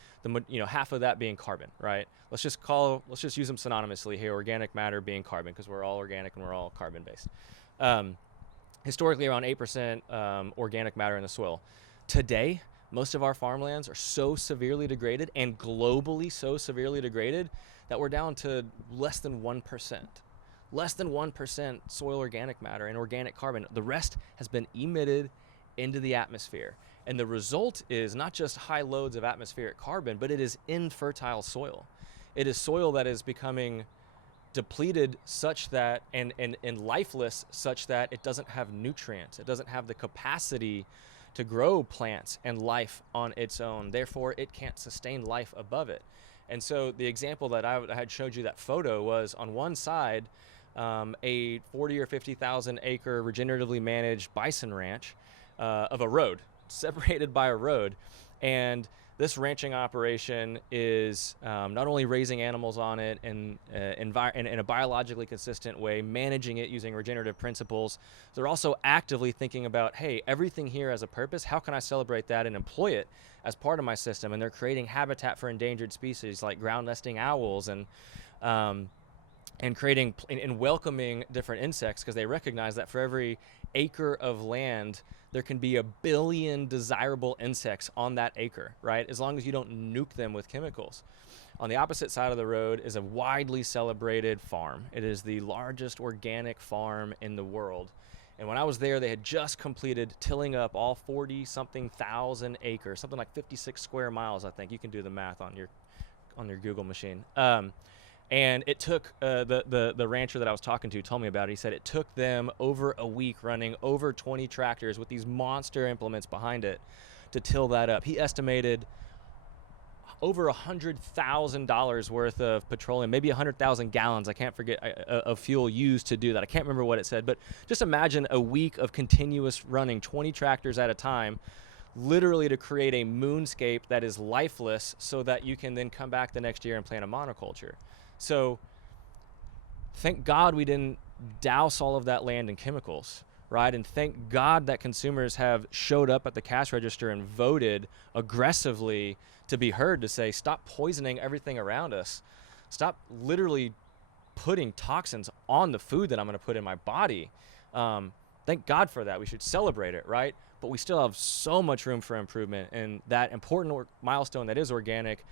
Half of that being carbon, right? Let's just use them synonymously here. Organic matter being carbon, because we're all organic and we're all carbon based. Historically, around 8% organic matter in the soil. Today, most of our farmlands are so severely degraded, and globally so severely degraded, that we're down to less than 1%. Less than 1% soil organic matter and organic carbon. The rest has been emitted into the atmosphere. And the result is not just high loads of atmospheric carbon, but it is infertile soil. It is soil that is becoming depleted such that, and lifeless such that it doesn't have nutrients. It doesn't have the capacity to grow plants and life on its own. Therefore, it can't sustain life above it. And so the example that I had showed you, that photo, was on one side, a 40 or 50,000 acre regeneratively managed bison ranch of a road, separated by a road. And this ranching operation is not only raising animals on it in a biologically consistent way, managing it using regenerative principles. They're also actively thinking about, hey, everything here has a purpose. How can I celebrate that and employ it as part of my system? And they're creating habitat for endangered species like ground nesting owls, and creating and welcoming different insects, because they recognize that for every acre of land, there can be 1 billion desirable insects on that acre, right? As long as you don't nuke them with chemicals. On the opposite side of the road is a widely celebrated farm. It is the largest organic farm in the world. And when I was there, they had just completed tilling up all 40-something thousand acres, something like 56 square miles, I think. You can do the math on your Google machine. And it took, the rancher that I was talking to told me about it. He said it took them over a week, running over 20 tractors with these monster implements behind it, to till that up. He estimated over $100,000 worth of petroleum, maybe 100,000 gallons, I can't forget, of fuel used to do that. I can't remember what it said, but just imagine a week of continuous running, 20 tractors at a time, literally to create a moonscape that is lifeless, so that you can then come back the next year and plant a monoculture. So thank God we didn't douse all of that land in chemicals, right? And thank God that consumers have showed up at the cash register and voted aggressively to be heard, to say, stop poisoning everything around us. Stop literally putting toxins on the food that I'm going to put in my body. Thank God for that. We should celebrate it, right? But we still have so much room for improvement. And that important milestone that is organic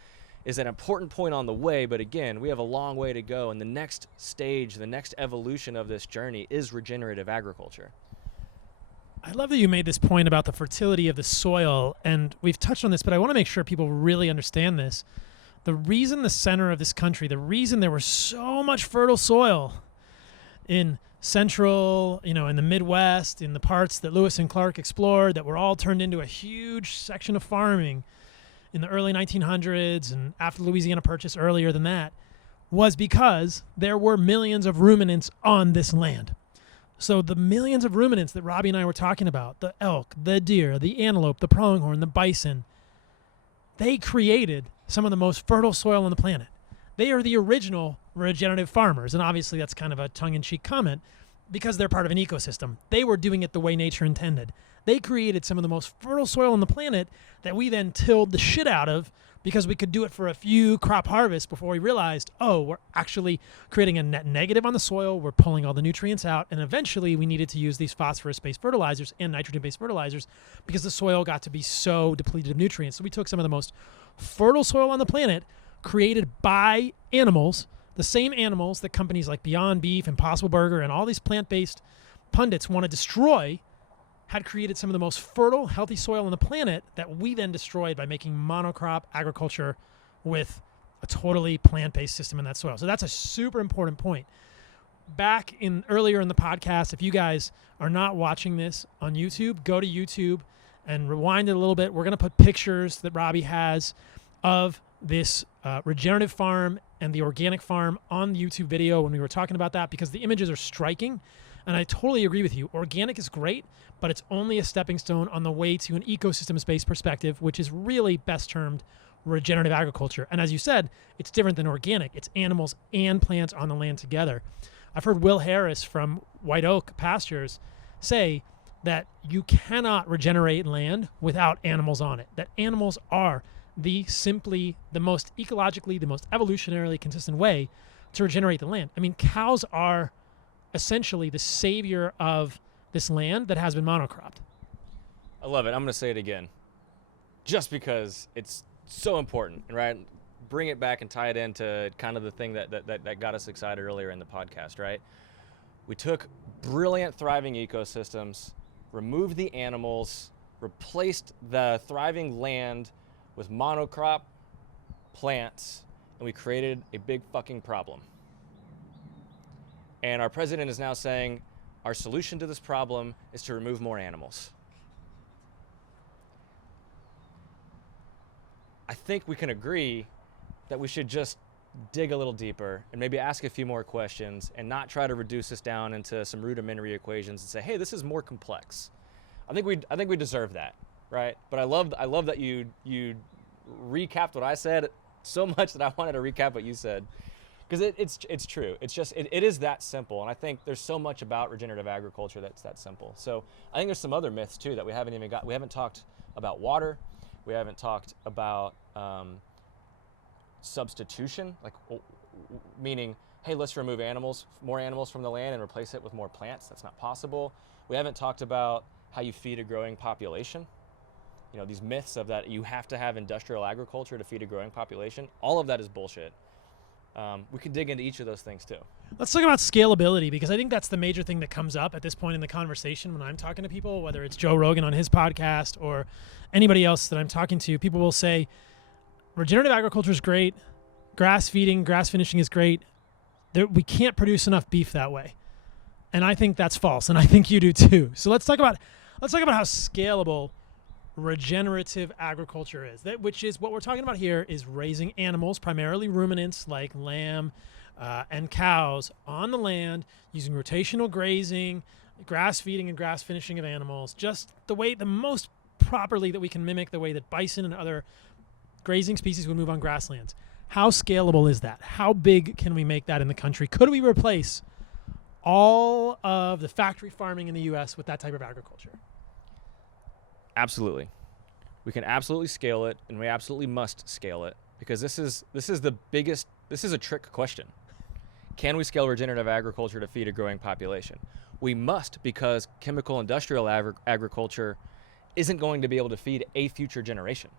is an important point on the way, but again, we have a long way to go, and the next stage, the next evolution of this journey is regenerative agriculture. I love that you made this point about the fertility of the soil, and we've touched on this, but I want to make sure people really understand this. The reason the center of this country, the reason there was so much fertile soil in central, in the Midwest, in the parts that Lewis and Clark explored, that were all turned into a huge section of farming, in the early 1900s and after the Louisiana Purchase earlier than that was because there were millions of ruminants on this land. So the millions of ruminants that Robby and I were talking about, the elk, the deer, the antelope, the pronghorn, the bison, they created some of the most fertile soil on the planet. They are the original regenerative farmers. And obviously that's kind of a tongue-in-cheek comment because they're part of an ecosystem. They were doing it the way nature intended. They created some of the most fertile soil on the planet that we then tilled the shit out of because we could do it for a few crop harvests before we realized, oh, we're actually creating a net negative on the soil. We're pulling all the nutrients out. And eventually we needed to use these phosphorus-based fertilizers and nitrogen-based fertilizers because the soil got to be so depleted of nutrients. So we took some of the most fertile soil on the planet created by animals, the same animals that companies like Beyond Beef, Impossible Burger, and all these plant-based pundits want to destroy, had created some of the most fertile, healthy soil on the planet that we then destroyed by making monocrop agriculture with a totally plant-based system in that soil. So that's a super important point. Back in earlier in the podcast, if you guys are not watching this on YouTube, go to YouTube and rewind it a little bit. We're going to put pictures that Robby has of this regenerative farm and the organic farm on the YouTube video when we were talking about that because the images are striking. And I totally agree with you. Organic is great, but it's only a stepping stone on the way to an ecosystems-based perspective, which is really best termed regenerative agriculture. And as you said, it's different than organic. It's animals and plants on the land together. I've heard Will Harris from White Oak Pastures say that you cannot regenerate land without animals on it, that animals are the most ecologically, the most evolutionarily consistent way to regenerate the land. I mean, cows are essentially the savior of this land that has been monocropped. I love it. I'm going to say it again, just because it's so important, right? Bring it back and tie it into kind of the thing that got us excited earlier in the podcast, right? We took brilliant, thriving ecosystems, removed the animals, replaced the thriving land with monocrop plants, and we created a big fucking problem. And our president is now saying our solution to this problem is to remove more animals. I think we can agree that we should just dig a little deeper and maybe ask a few more questions and not try to reduce this down into some rudimentary equations and say, hey, this is more complex. I think we deserve that, right? But I love that you recapped what I said so much that I wanted to recap what you said. Because it's true. It's just, it is that simple. And I think there's so much about regenerative agriculture that's that simple. So I think there's some other myths too that we haven't talked about water. We haven't talked about substitution, like meaning, hey, let's remove more animals from the land and replace it with more plants. That's not possible. We haven't talked about how you feed a growing population. You know, these myths of that you have to have industrial agriculture to feed a growing population. All of that is bullshit. We can dig into each of those things too. Let's talk about scalability, because I think that's the major thing that comes up at this point in the conversation when I'm talking to people, whether it's Joe Rogan on his podcast or anybody else that I'm talking to. People will say, regenerative agriculture is great. Grass feeding, grass finishing is great. We can't produce enough beef that way. And I think that's false. And I think you do too. So let's talk about how scalable regenerative agriculture is, which is what we're talking about here, is raising animals, primarily ruminants like lamb and cows on the land, using rotational grazing, grass feeding and grass finishing of animals, just the most properly that we can mimic the way that bison and other grazing species would move on grasslands. How scalable is that? How big can we make that in the country? Could we replace all of the factory farming in the U.S. with that type of agriculture? Absolutely. We can absolutely scale it, and we absolutely must scale it, because this is a trick question. Can we scale regenerative agriculture to feed a growing population? We must, because chemical industrial agriculture isn't going to be able to feed a future generation,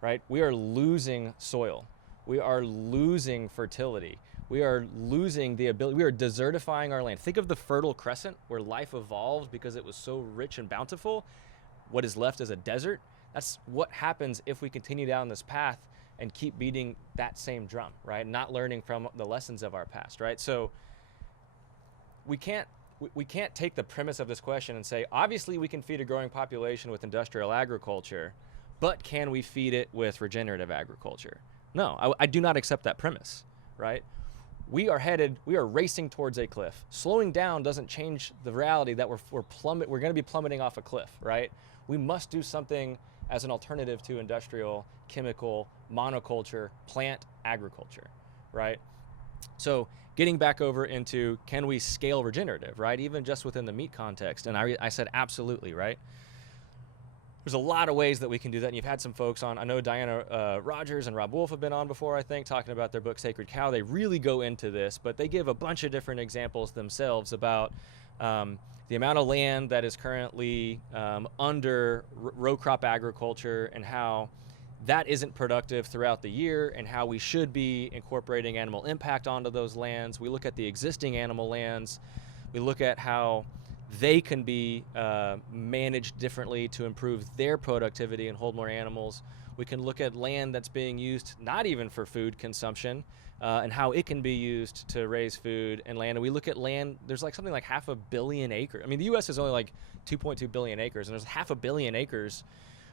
right? We are losing soil. We are losing fertility. We are losing the ability, we are desertifying our land. Think of the Fertile Crescent, where life evolved because it was so rich and bountiful. What is left is a desert. That's what happens if we continue down this path and keep beating that same drum, right? Not learning from the lessons of our past, right? So we can't take the premise of this question and say, obviously we can feed a growing population with industrial agriculture, but can we feed it with regenerative agriculture? No, I do not accept that premise, right? We are racing towards a cliff. Slowing down doesn't change the reality that we're going to be plummeting off a cliff, right? We must do something as an alternative to industrial, chemical, monoculture, plant agriculture, right? So getting back over into, can we scale regenerative, right? Even just within the meat context. And I said absolutely, right? There's a lot of ways that we can do that. And you've had some folks on, I know Diana Rogers and Rob Wolf have been on before, I think, talking about their book, Sacred Cow. They really go into this, but they give a bunch of different examples themselves about the amount of land that is currently under row crop agriculture and how that isn't productive throughout the year and how we should be incorporating animal impact onto those lands. We look at the existing animal lands. We look at how they can be managed differently to improve their productivity and hold more animals. We can look at land that's being used not even for food consumption and how it can be used to raise food and land. And we look at land, there's like something like 500 million acres. I mean, the US is only like 2.2 billion acres, and there's 500 million acres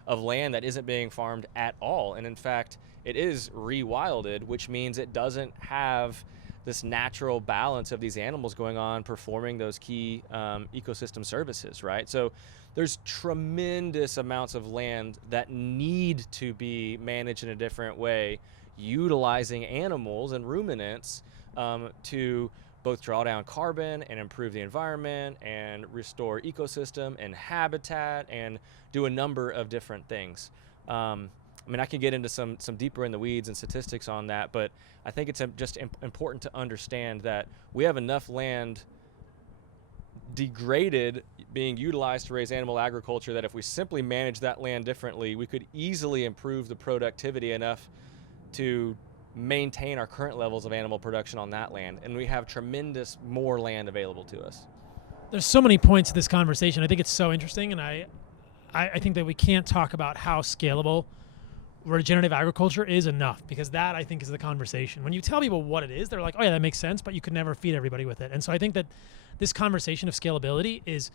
of land that isn't being farmed at all. And in fact, it is rewilded, which means it doesn't have this natural balance of these animals going on, performing those key ecosystem services, right? So there's tremendous amounts of land that need to be managed in a different way, utilizing animals and ruminants to both draw down carbon and improve the environment and restore ecosystem and habitat and do a number of different things. I mean, I can get into some deeper in the weeds and statistics on that, but I think it's just important to understand that we have enough land degraded being utilized to raise animal agriculture that if we simply manage that land differently, we could easily improve the productivity enough to maintain our current levels of animal production on that land. And we have tremendous more land available to us. There's so many points to this conversation. I think it's so interesting, and I think that we can't talk about how scalable regenerative agriculture is enough, because that, I think, is the conversation. When you tell people what it is, they're like, oh yeah, that makes sense, but you could never feed everybody with it. And so I think that this conversation of scalability is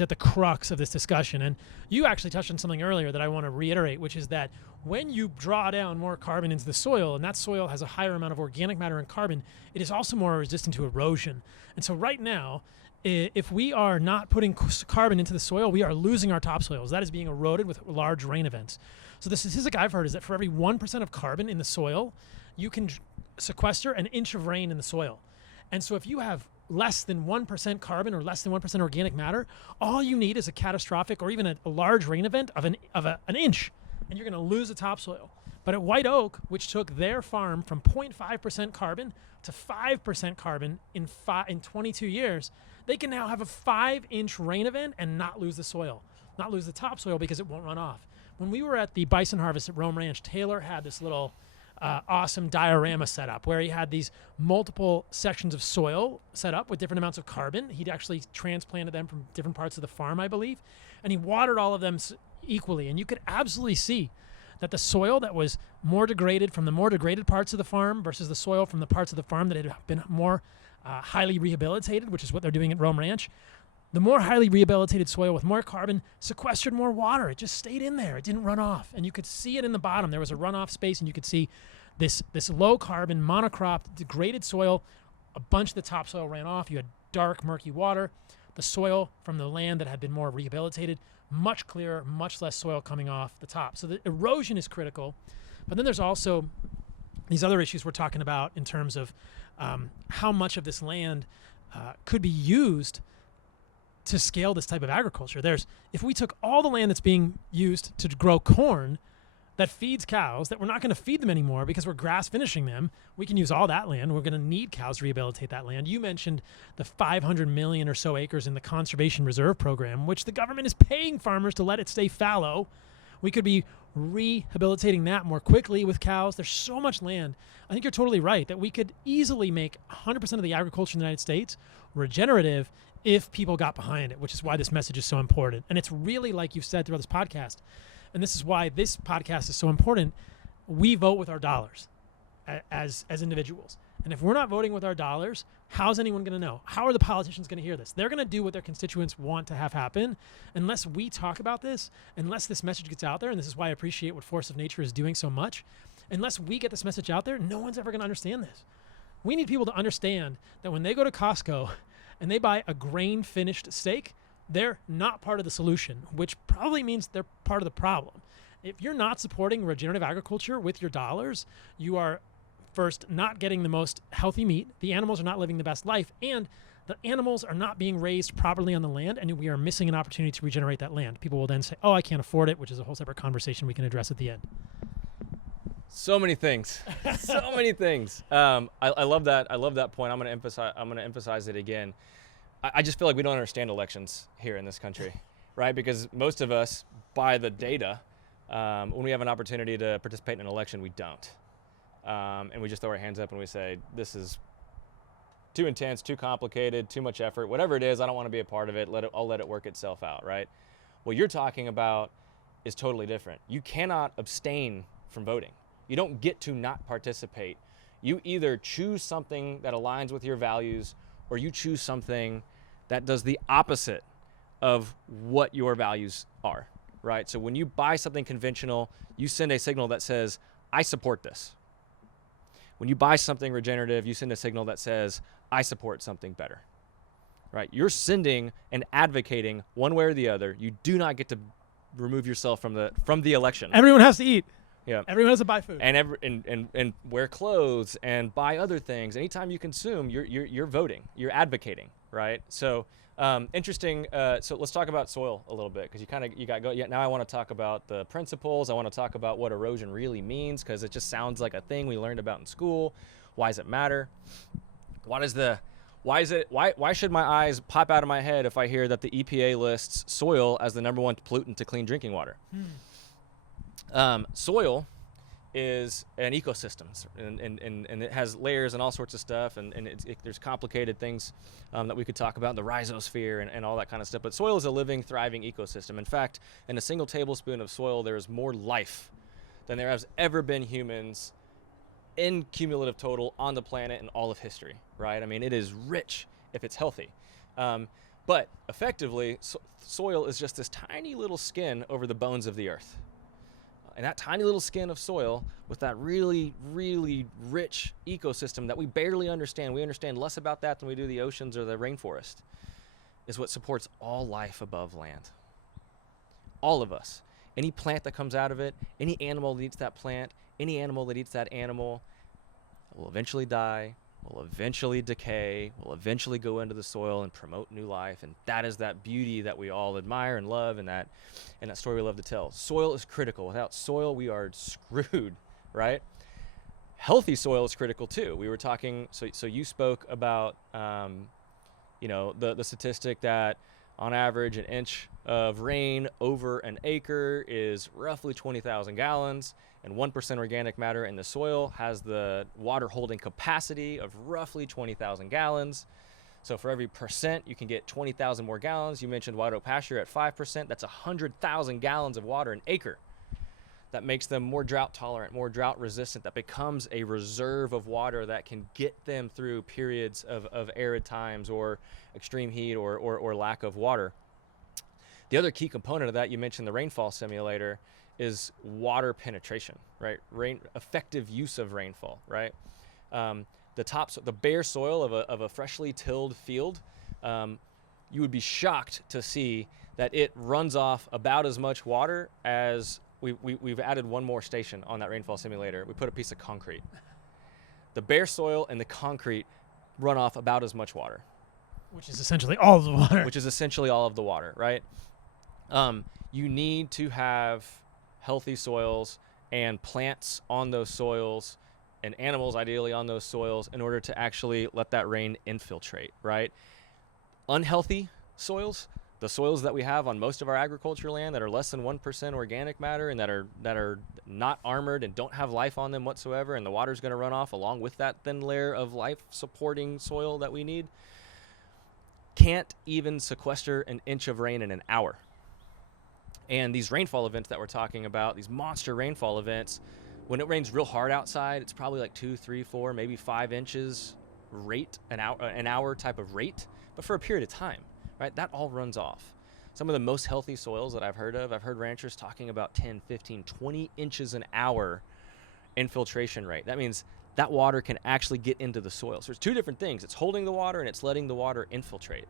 at the crux of this discussion. And you actually touched on something earlier that I want to reiterate, which is that when you draw down more carbon into the soil, and that soil has a higher amount of organic matter and carbon, it is also more resistant to erosion. And so right now, if we are not putting carbon into the soil, we are losing our topsoils. That is being eroded with large rain events. So the statistic I've heard is that for every 1% of carbon in the soil, you can sequester an inch of rain in the soil. And so if you have less than 1% carbon or less than 1% organic matter, all you need is a catastrophic or even a large rain event of an inch, and you're going to lose the topsoil. But at White Oak, which took their farm from 0.5% carbon to 5% carbon in 22 years, they can now have a 5-inch rain event and not lose the soil, not lose the topsoil because it won't run off. When we were at the bison harvest at Rome Ranch, Taylor had this little awesome diorama set up where he had these multiple sections of soil set up with different amounts of carbon. He'd actually transplanted them from different parts of the farm, I believe, and he watered all of them equally. And you could absolutely see that the soil that was more degraded from the more degraded parts of the farm versus the soil from the parts of the farm that had been more highly rehabilitated, which is what they're doing at Rome Ranch, the more highly rehabilitated soil with more carbon sequestered more water. It just stayed in there. It didn't run off. And you could see it in the bottom. There was a runoff space, and you could see this low carbon, monocropped, degraded soil. A bunch of the topsoil ran off. You had dark, murky water. The soil from the land that had been more rehabilitated, much clearer, much less soil coming off the top. So the erosion is critical. But then there's also these other issues we're talking about in terms of how much of this land could be used to scale this type of agriculture. If we took all the land that's being used to grow corn that feeds cows, that we're not going to feed them anymore because we're grass finishing them, we can use all that land. We're going to need cows to rehabilitate that land. You mentioned the 500 million or so acres in the Conservation Reserve Program, which the government is paying farmers to let it stay fallow. We could be rehabilitating that more quickly with cows. There's so much land. I think you're totally right that we could easily make 100% of the agriculture in the United States regenerative if people got behind it, which is why this message is so important. And it's really, like you've said throughout this podcast, and this is why this podcast is so important, we vote with our dollars as individuals. And if we're not voting with our dollars, how's anyone going to know? How are the politicians going to hear this? They're going to do what their constituents want to have happen. Unless we talk about this, unless this message gets out there, and this is why I appreciate what Force of Nature is doing so much, unless we get this message out there, no one's ever going to understand this. We need people to understand that when they go to Costco and they buy a grain-finished steak, they're not part of the solution, which probably means they're part of the problem. If you're not supporting regenerative agriculture with your dollars, you are first not getting the most healthy meat, the animals are not living the best life, and the animals are not being raised properly on the land, and we are missing an opportunity to regenerate that land. People will then say, oh, I can't afford it, which is a whole separate conversation we can address at the end. So many things. So many things. I love that. I love that point. I'm going to emphasize it again. I just feel like we don't understand elections here in this country, right? Because most of us, by the data, when we have an opportunity to participate in an election, we don't. And we just throw our hands up and we say, this is too intense, too complicated, too much effort, whatever it is, I don't want to be a part of it. I'll let it work itself out, right? What you're talking about is totally different. You cannot abstain from voting. You don't get to not participate. You either choose something that aligns with your values or you choose something that does the opposite of what your values are, right? So when you buy something conventional, you send a signal that says, I support this. When you buy something regenerative, you send a signal that says, I support something better, right? You're sending and advocating one way or the other. You do not get to remove yourself from the election. Everyone has to eat. Yeah. Everyone has to buy food. And wear clothes and buy other things. Anytime you consume, you're voting, you're advocating, right? So interesting. So let's talk about soil a little bit, because now I want to talk about the principles. I want to talk about what erosion really means, because it just sounds like a thing we learned about in school. Why does it matter? Why should my eyes pop out of my head if I hear that the EPA lists soil as the #1 pollutant to clean drinking water? Soil is an ecosystem, and it has layers and all sorts of stuff, and there's complicated things that we could talk about, the rhizosphere and all that kind of stuff. But soil is a living, thriving ecosystem. In fact, in a single tablespoon of soil, there is more life than there has ever been humans in cumulative total on the planet in all of history, right? I mean, it is rich if it's healthy. But effectively, soil is just this tiny little skin over the bones of the earth. And that tiny little skin of soil with that really, really rich ecosystem that we barely understand, we understand less about that than we do the oceans or the rainforest, is what supports all life above land. All of us. Any plant that comes out of it, any animal that eats that plant, any animal that eats that animal will eventually die, will eventually decay, will eventually go into the soil and promote new life. And that is that beauty that we all admire and love, and that story we love to tell. Soil is critical. Without soil, we are screwed, right? Healthy soil is critical too. We were talking, so you spoke about, the statistic that on average, an inch of rain over an acre is roughly 20,000 gallons, and 1% organic matter in the soil has the water holding capacity of roughly 20,000 gallons. So for every percent, you can get 20,000 more gallons. You mentioned white oak pasture at 5%. That's 100,000 gallons of water an acre. That makes them more drought tolerant, more drought resistant. That becomes a reserve of water that can get them through periods of arid times or extreme heat or lack of water. The other key component of that, you mentioned the rainfall simulator, is water penetration, right? Effective use of rainfall, right? The bare soil of a freshly tilled field, you would be shocked to see that it runs off about as much water as we've added one more station on that rainfall simulator. We put a piece of concrete. The bare soil and the concrete run off about as much water. Which is essentially all of the water. Which is essentially all of the water, right? You need to have healthy soils and plants on those soils and animals ideally on those soils in order to actually let that rain infiltrate, right? Unhealthy soils, the soils that we have on most of our agriculture land that are less than 1% organic matter and that are not armored and don't have life on them whatsoever, and the water's going to run off along with that thin layer of life supporting soil that we need, can't even sequester an inch of rain in an hour. And these rainfall events that we're talking about, these monster rainfall events, When it rains real hard outside, it's probably like 2, 3, 4, maybe 5 inches rate, an hour type of rate, but for a period of time, right? That all runs off. Some of the most healthy soils that I've heard ranchers talking about 10, 15, 20 inches an hour infiltration rate. That means that water can actually get into the soil. So there's two different things. It's holding the water and it's letting the water infiltrate.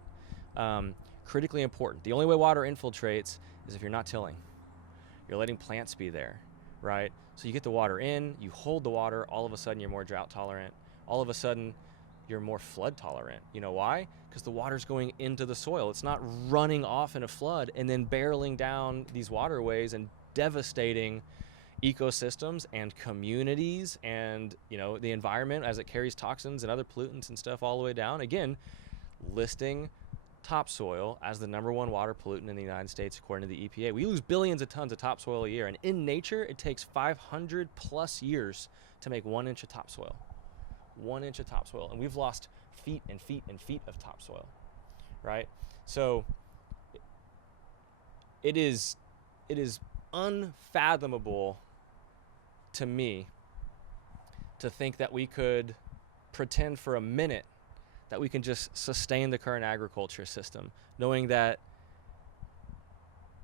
Critically important. The only way water infiltrates is if you're not tilling. You're letting plants be there, right? So you get the water in, you hold the water, all of a sudden you're more drought tolerant. All of a sudden you're more flood tolerant. You know why? Because the water's going into the soil. It's not running off in a flood and then barreling down these waterways and devastating ecosystems and communities and, you know, the environment as it carries toxins and other pollutants and stuff all the way down. Again, listing topsoil as the #1 water pollutant in the United States according to the EPA. We lose billions of tons of topsoil a year, and in nature it takes 500 plus years to make 1 inch of topsoil. 1 inch of topsoil, and we've lost feet and feet and feet of topsoil, right? So it is unfathomable to me to think that we could pretend for a minute that we can just sustain the current agriculture system, knowing that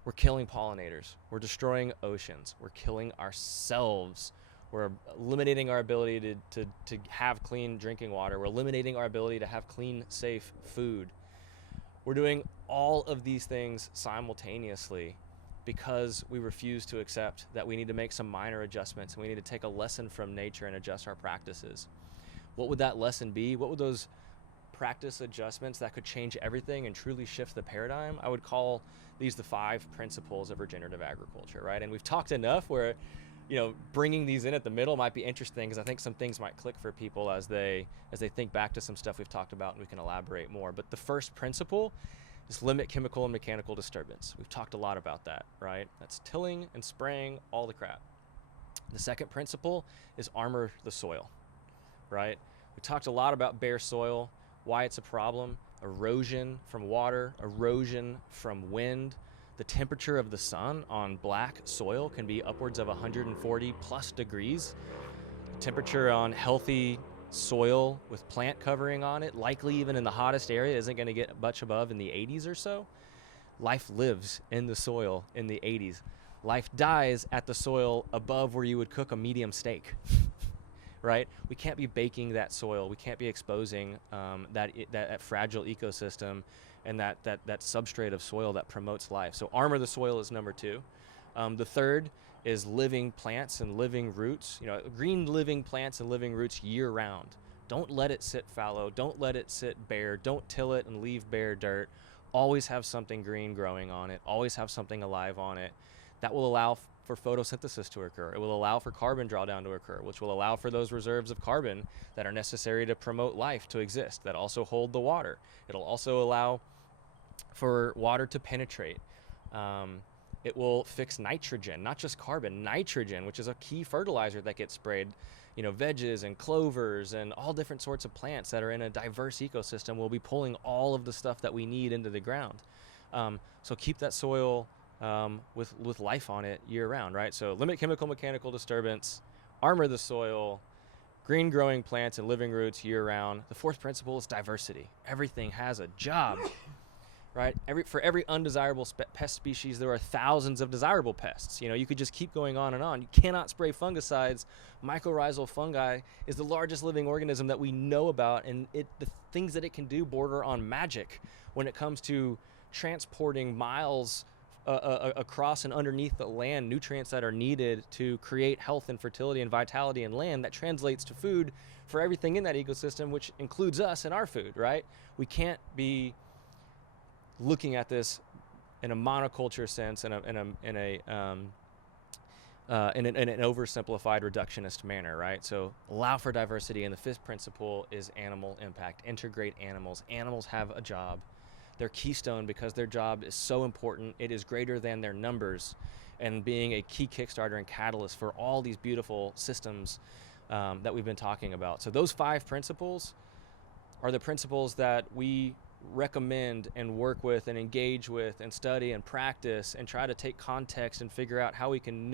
we're killing pollinators, we're destroying oceans, we're killing ourselves, we're eliminating our ability to have clean drinking water, we're eliminating our ability to have clean, safe food. We're doing all of these things simultaneously because we refuse to accept that we need to make some minor adjustments and we need to take a lesson from nature and adjust our practices. What would that lesson be? What would those practice adjustments that could change everything and truly shift the paradigm? I would call these the 5 principles of regenerative agriculture, right? And we've talked enough where, you know, bringing these in at the middle might be interesting because I think some things might click for people as they think back to some stuff we've talked about, and we can elaborate more. But the first principle is limit chemical and mechanical disturbance. We've talked a lot about that, right? That's tilling and spraying, all the crap. The second principle is armor the soil, right? We talked a lot about bare soil, why it's a problem, erosion from water, erosion from wind. The temperature of the sun on black soil can be upwards of 140 plus degrees. The temperature on healthy soil with plant covering on it, likely even in the hottest area, isn't going to get much above in the 80s or so. Life lives in the soil in the 80s. Life dies at the soil above where you would cook a medium steak. Right? We can't be baking that soil. We can't be exposing that fragile ecosystem and that substrate of soil that promotes life. So armor the soil is number 2. The third is living plants and living roots. You know, green living plants and living roots year round. Don't let it sit fallow. Don't let it sit bare. Don't till it and leave bare dirt. Always have something green growing on it. Always have something alive on it. That will allow for photosynthesis to occur. It will allow for carbon drawdown to occur, which will allow for those reserves of carbon that are necessary to promote life to exist, that also hold the water. It'll also allow for water to penetrate. It will fix nitrogen, not just carbon, nitrogen, which is a key fertilizer that gets sprayed. You know, veggies and clovers and all different sorts of plants that are in a diverse ecosystem will be pulling all of the stuff that we need into the ground. So keep that soil with life on it year round, right? So limit chemical mechanical disturbance, armor the soil, green growing plants and living roots year round. The fourth principle is diversity. Everything has a job, right? For every undesirable pest species, there are thousands of desirable pests. You know, you could just keep going on and on. You cannot spray fungicides. Mycorrhizal fungi is the largest living organism that we know about, and the things that it can do border on magic when it comes to transporting miles across and underneath the land, nutrients that are needed to create health and fertility and vitality in land that translates to food for everything in that ecosystem, which includes us and our food, right? We can't be looking at this in a monoculture sense, in an oversimplified reductionist manner, right? So allow for diversity. And the fifth principle is animal impact. Integrate animals. Animals have a job. They're keystone because their job is so important. It is greater than their numbers, and being a key kickstarter and catalyst for all these beautiful systems that we've been talking about. So those 5 principles are the principles that we recommend and work with and engage with and study and practice and try to take context and figure out how we can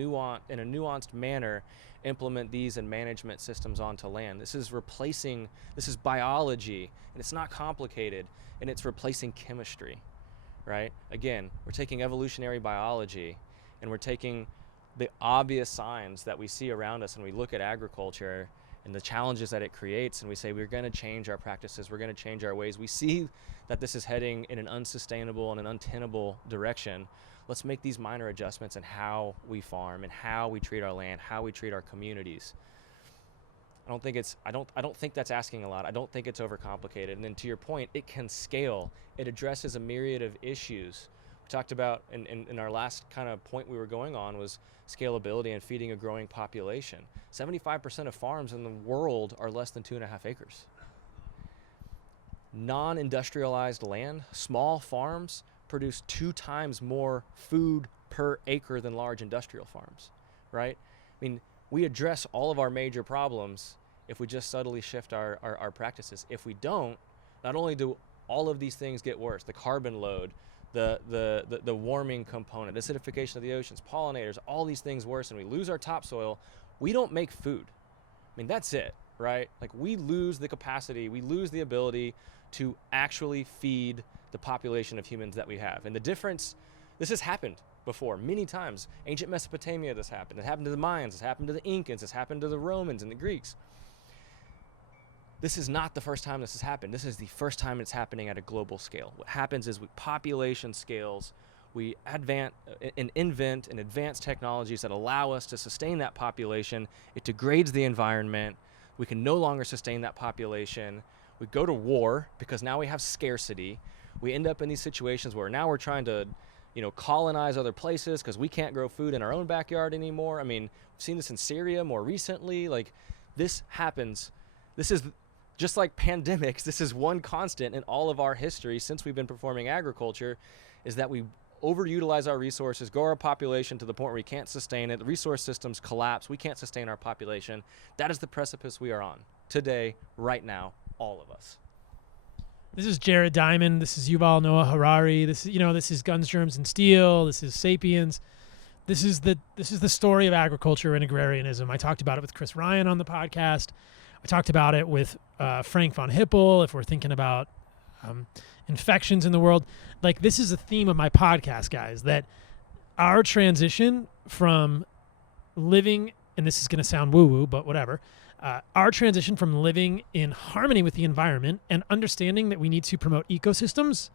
in a nuanced manner implement these and management systems onto land. This is biology, and it's not complicated, and it's replacing chemistry, right? Again, we're taking evolutionary biology and we're taking the obvious signs that we see around us, and we look at agriculture and the challenges that it creates, and we say we're going to change our practices, we're going to change our ways. We see that this is heading in an unsustainable and an untenable direction. Let's make these minor adjustments in how we farm and how we treat our land, how we treat our communities. I don't think that's asking a lot. I don't think it's overcomplicated. And then to your point, it can scale. It addresses a myriad of issues. We talked about in our last kind of point we were going on was scalability and feeding a growing population. 75% of farms in the world are less than 2.5 acres. Non-industrialized land, small farms produce 2 times more food per acre than large industrial farms, right? I mean, we address all of our major problems if we just subtly shift our practices. If we don't, not only do all of these things get worse, the carbon load, the warming component, acidification of the oceans, pollinators, all these things worse, and we lose our topsoil, we don't make food. I mean, that's it, right? Like, we lose the capacity, we lose the ability to actually feed the population of humans that we have. And the difference, this has happened before many times. Ancient Mesopotamia, this happened. It happened to the Mayans, it's happened to the Incans, it's happened to the Romans and the Greeks. This is not the first time this has happened. This is the first time it's happening at a global scale. What happens is, with population scales, we invent and advance technologies that allow us to sustain that population. It degrades the environment. We can no longer sustain that population. We go to war because now we have scarcity. We end up in these situations where now we're trying to, colonize other places because we can't grow food in our own backyard anymore. I mean, we've seen this in Syria more recently. Like, this happens. This is just like pandemics. This is one constant in all of our history since we've been performing agriculture, is that we overutilize our resources, grow our population to the point where we can't sustain it. The resource systems collapse. We can't sustain our population. That is the precipice we are on today, right now, all of us. This is Jared Diamond. This is Yuval Noah Harari. This is Guns, Germs, and Steel. This is Sapiens. This is the story of agriculture and agrarianism. I talked about it with Chris Ryan on the podcast. I talked about it with Frank von Hippel. If we're thinking about infections in the world, like, this is a theme of my podcast, guys, that our transition from living, and this is going to sound woo-woo, but whatever, our transition from living in harmony with the environment and understanding that we need to promote ecosystems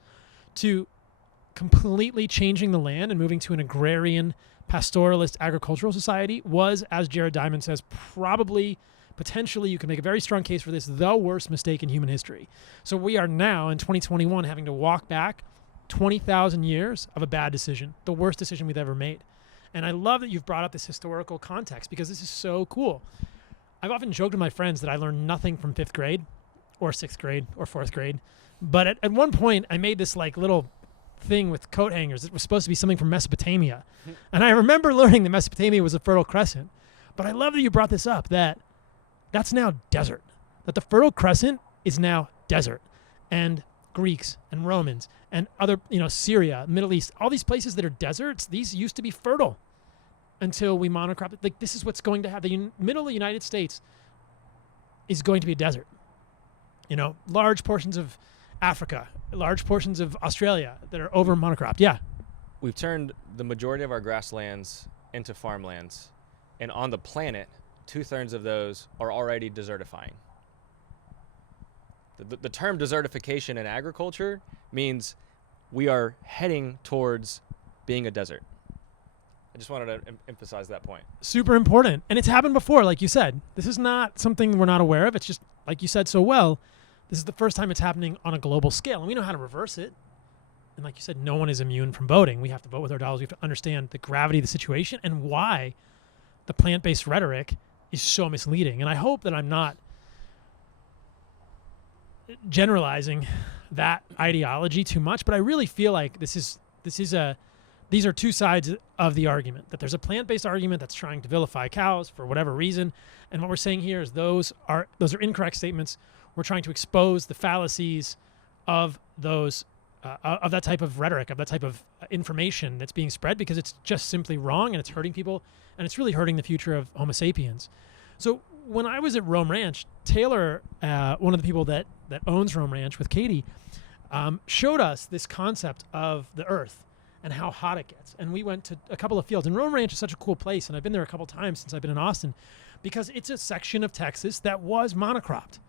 to completely changing the land and moving to an agrarian, pastoralist, agricultural society was, as Jared Diamond says, probably, potentially, you can make a very strong case for this, the worst mistake in human history. So we are now in 2021 having to walk back 20,000 years of a bad decision, the worst decision we've ever made. And I love that you've brought up this historical context, because this is so cool. I've often joked with my friends that I learned nothing from 5th grade or 6th grade or 4th grade. But at one point I made this like little thing with coat hangers. It was supposed to be something from Mesopotamia. And I remember learning that Mesopotamia was a fertile crescent. But I love that you brought this up, that's now desert, that the Fertile Crescent is now desert. And Greeks and Romans and other, Syria, Middle East, all these places that are deserts, these used to be fertile until we monocropped it. Like, this is what's going to happen. The middle of the United States is going to be a desert. Large portions of Africa, large portions of Australia that are over monocropped. Yeah. We've turned the majority of our grasslands into farmlands, and on the planet, 2/3 of those are already desertifying. The term desertification in agriculture means we are heading towards being a desert. I just wanted to emphasize that point. Super important. And it's happened before, like you said. This is not something we're not aware of. It's just, like you said so well, this is the first time it's happening on a global scale. And we know how to reverse it. And like you said, no one is immune from voting. We have to vote with our dollars. We have to understand the gravity of the situation and why the plant-based rhetoric is so misleading. And I hope that I'm not generalizing that ideology too much, but I really feel like these are two sides of the argument, that there's a plant-based argument that's trying to vilify cows for whatever reason. And what we're saying here is those are incorrect statements. We're trying to expose the fallacies of those of that type of rhetoric, of that type of information that's being spread, because it's just simply wrong and it's hurting people and it's really hurting the future of Homo sapiens. So when I was at Rome Ranch, Taylor, one of the people that owns Rome Ranch with Katie, showed us this concept of the earth and how hot it gets. And we went to a couple of fields. And Rome Ranch is such a cool place, and I've been there a couple times since I've been in Austin, because it's a section of Texas that was monocropped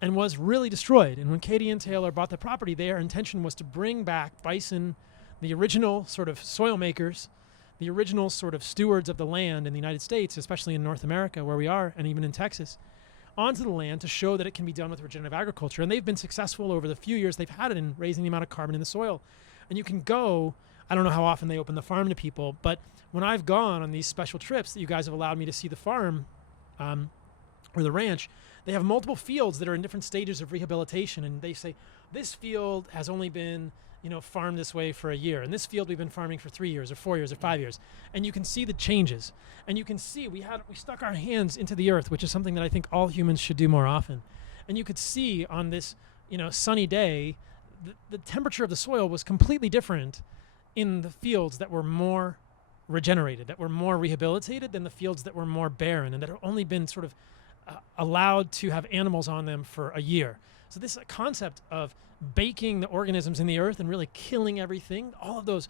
and was really destroyed. And when Katie and Taylor bought the property, their intention was to bring back bison, the original sort of soil makers, the original sort of stewards of the land in the United States, especially in North America where we are, and even in Texas, onto the land to show that it can be done with regenerative agriculture. And they've been successful over the few years they've had it in raising the amount of carbon in the soil. And you can go, I don't know how often they open the farm to people, but when I've gone on these special trips that you guys have allowed me to see the farm or the ranch, they have multiple fields that are in different stages of rehabilitation. And they say, this field has only been farmed this way for a year. And this field we've been farming for 3 years or 4 years or 5 years. And you can see the changes. And you can see we stuck our hands into the earth, which is something that I think all humans should do more often. And you could see on this, sunny day, the temperature of the soil was completely different in the fields that were more regenerated, that were more rehabilitated, than the fields that were more barren and that have only been sort of allowed to have animals on them for a year. So this concept of baking the organisms in the earth and really killing everything, all of those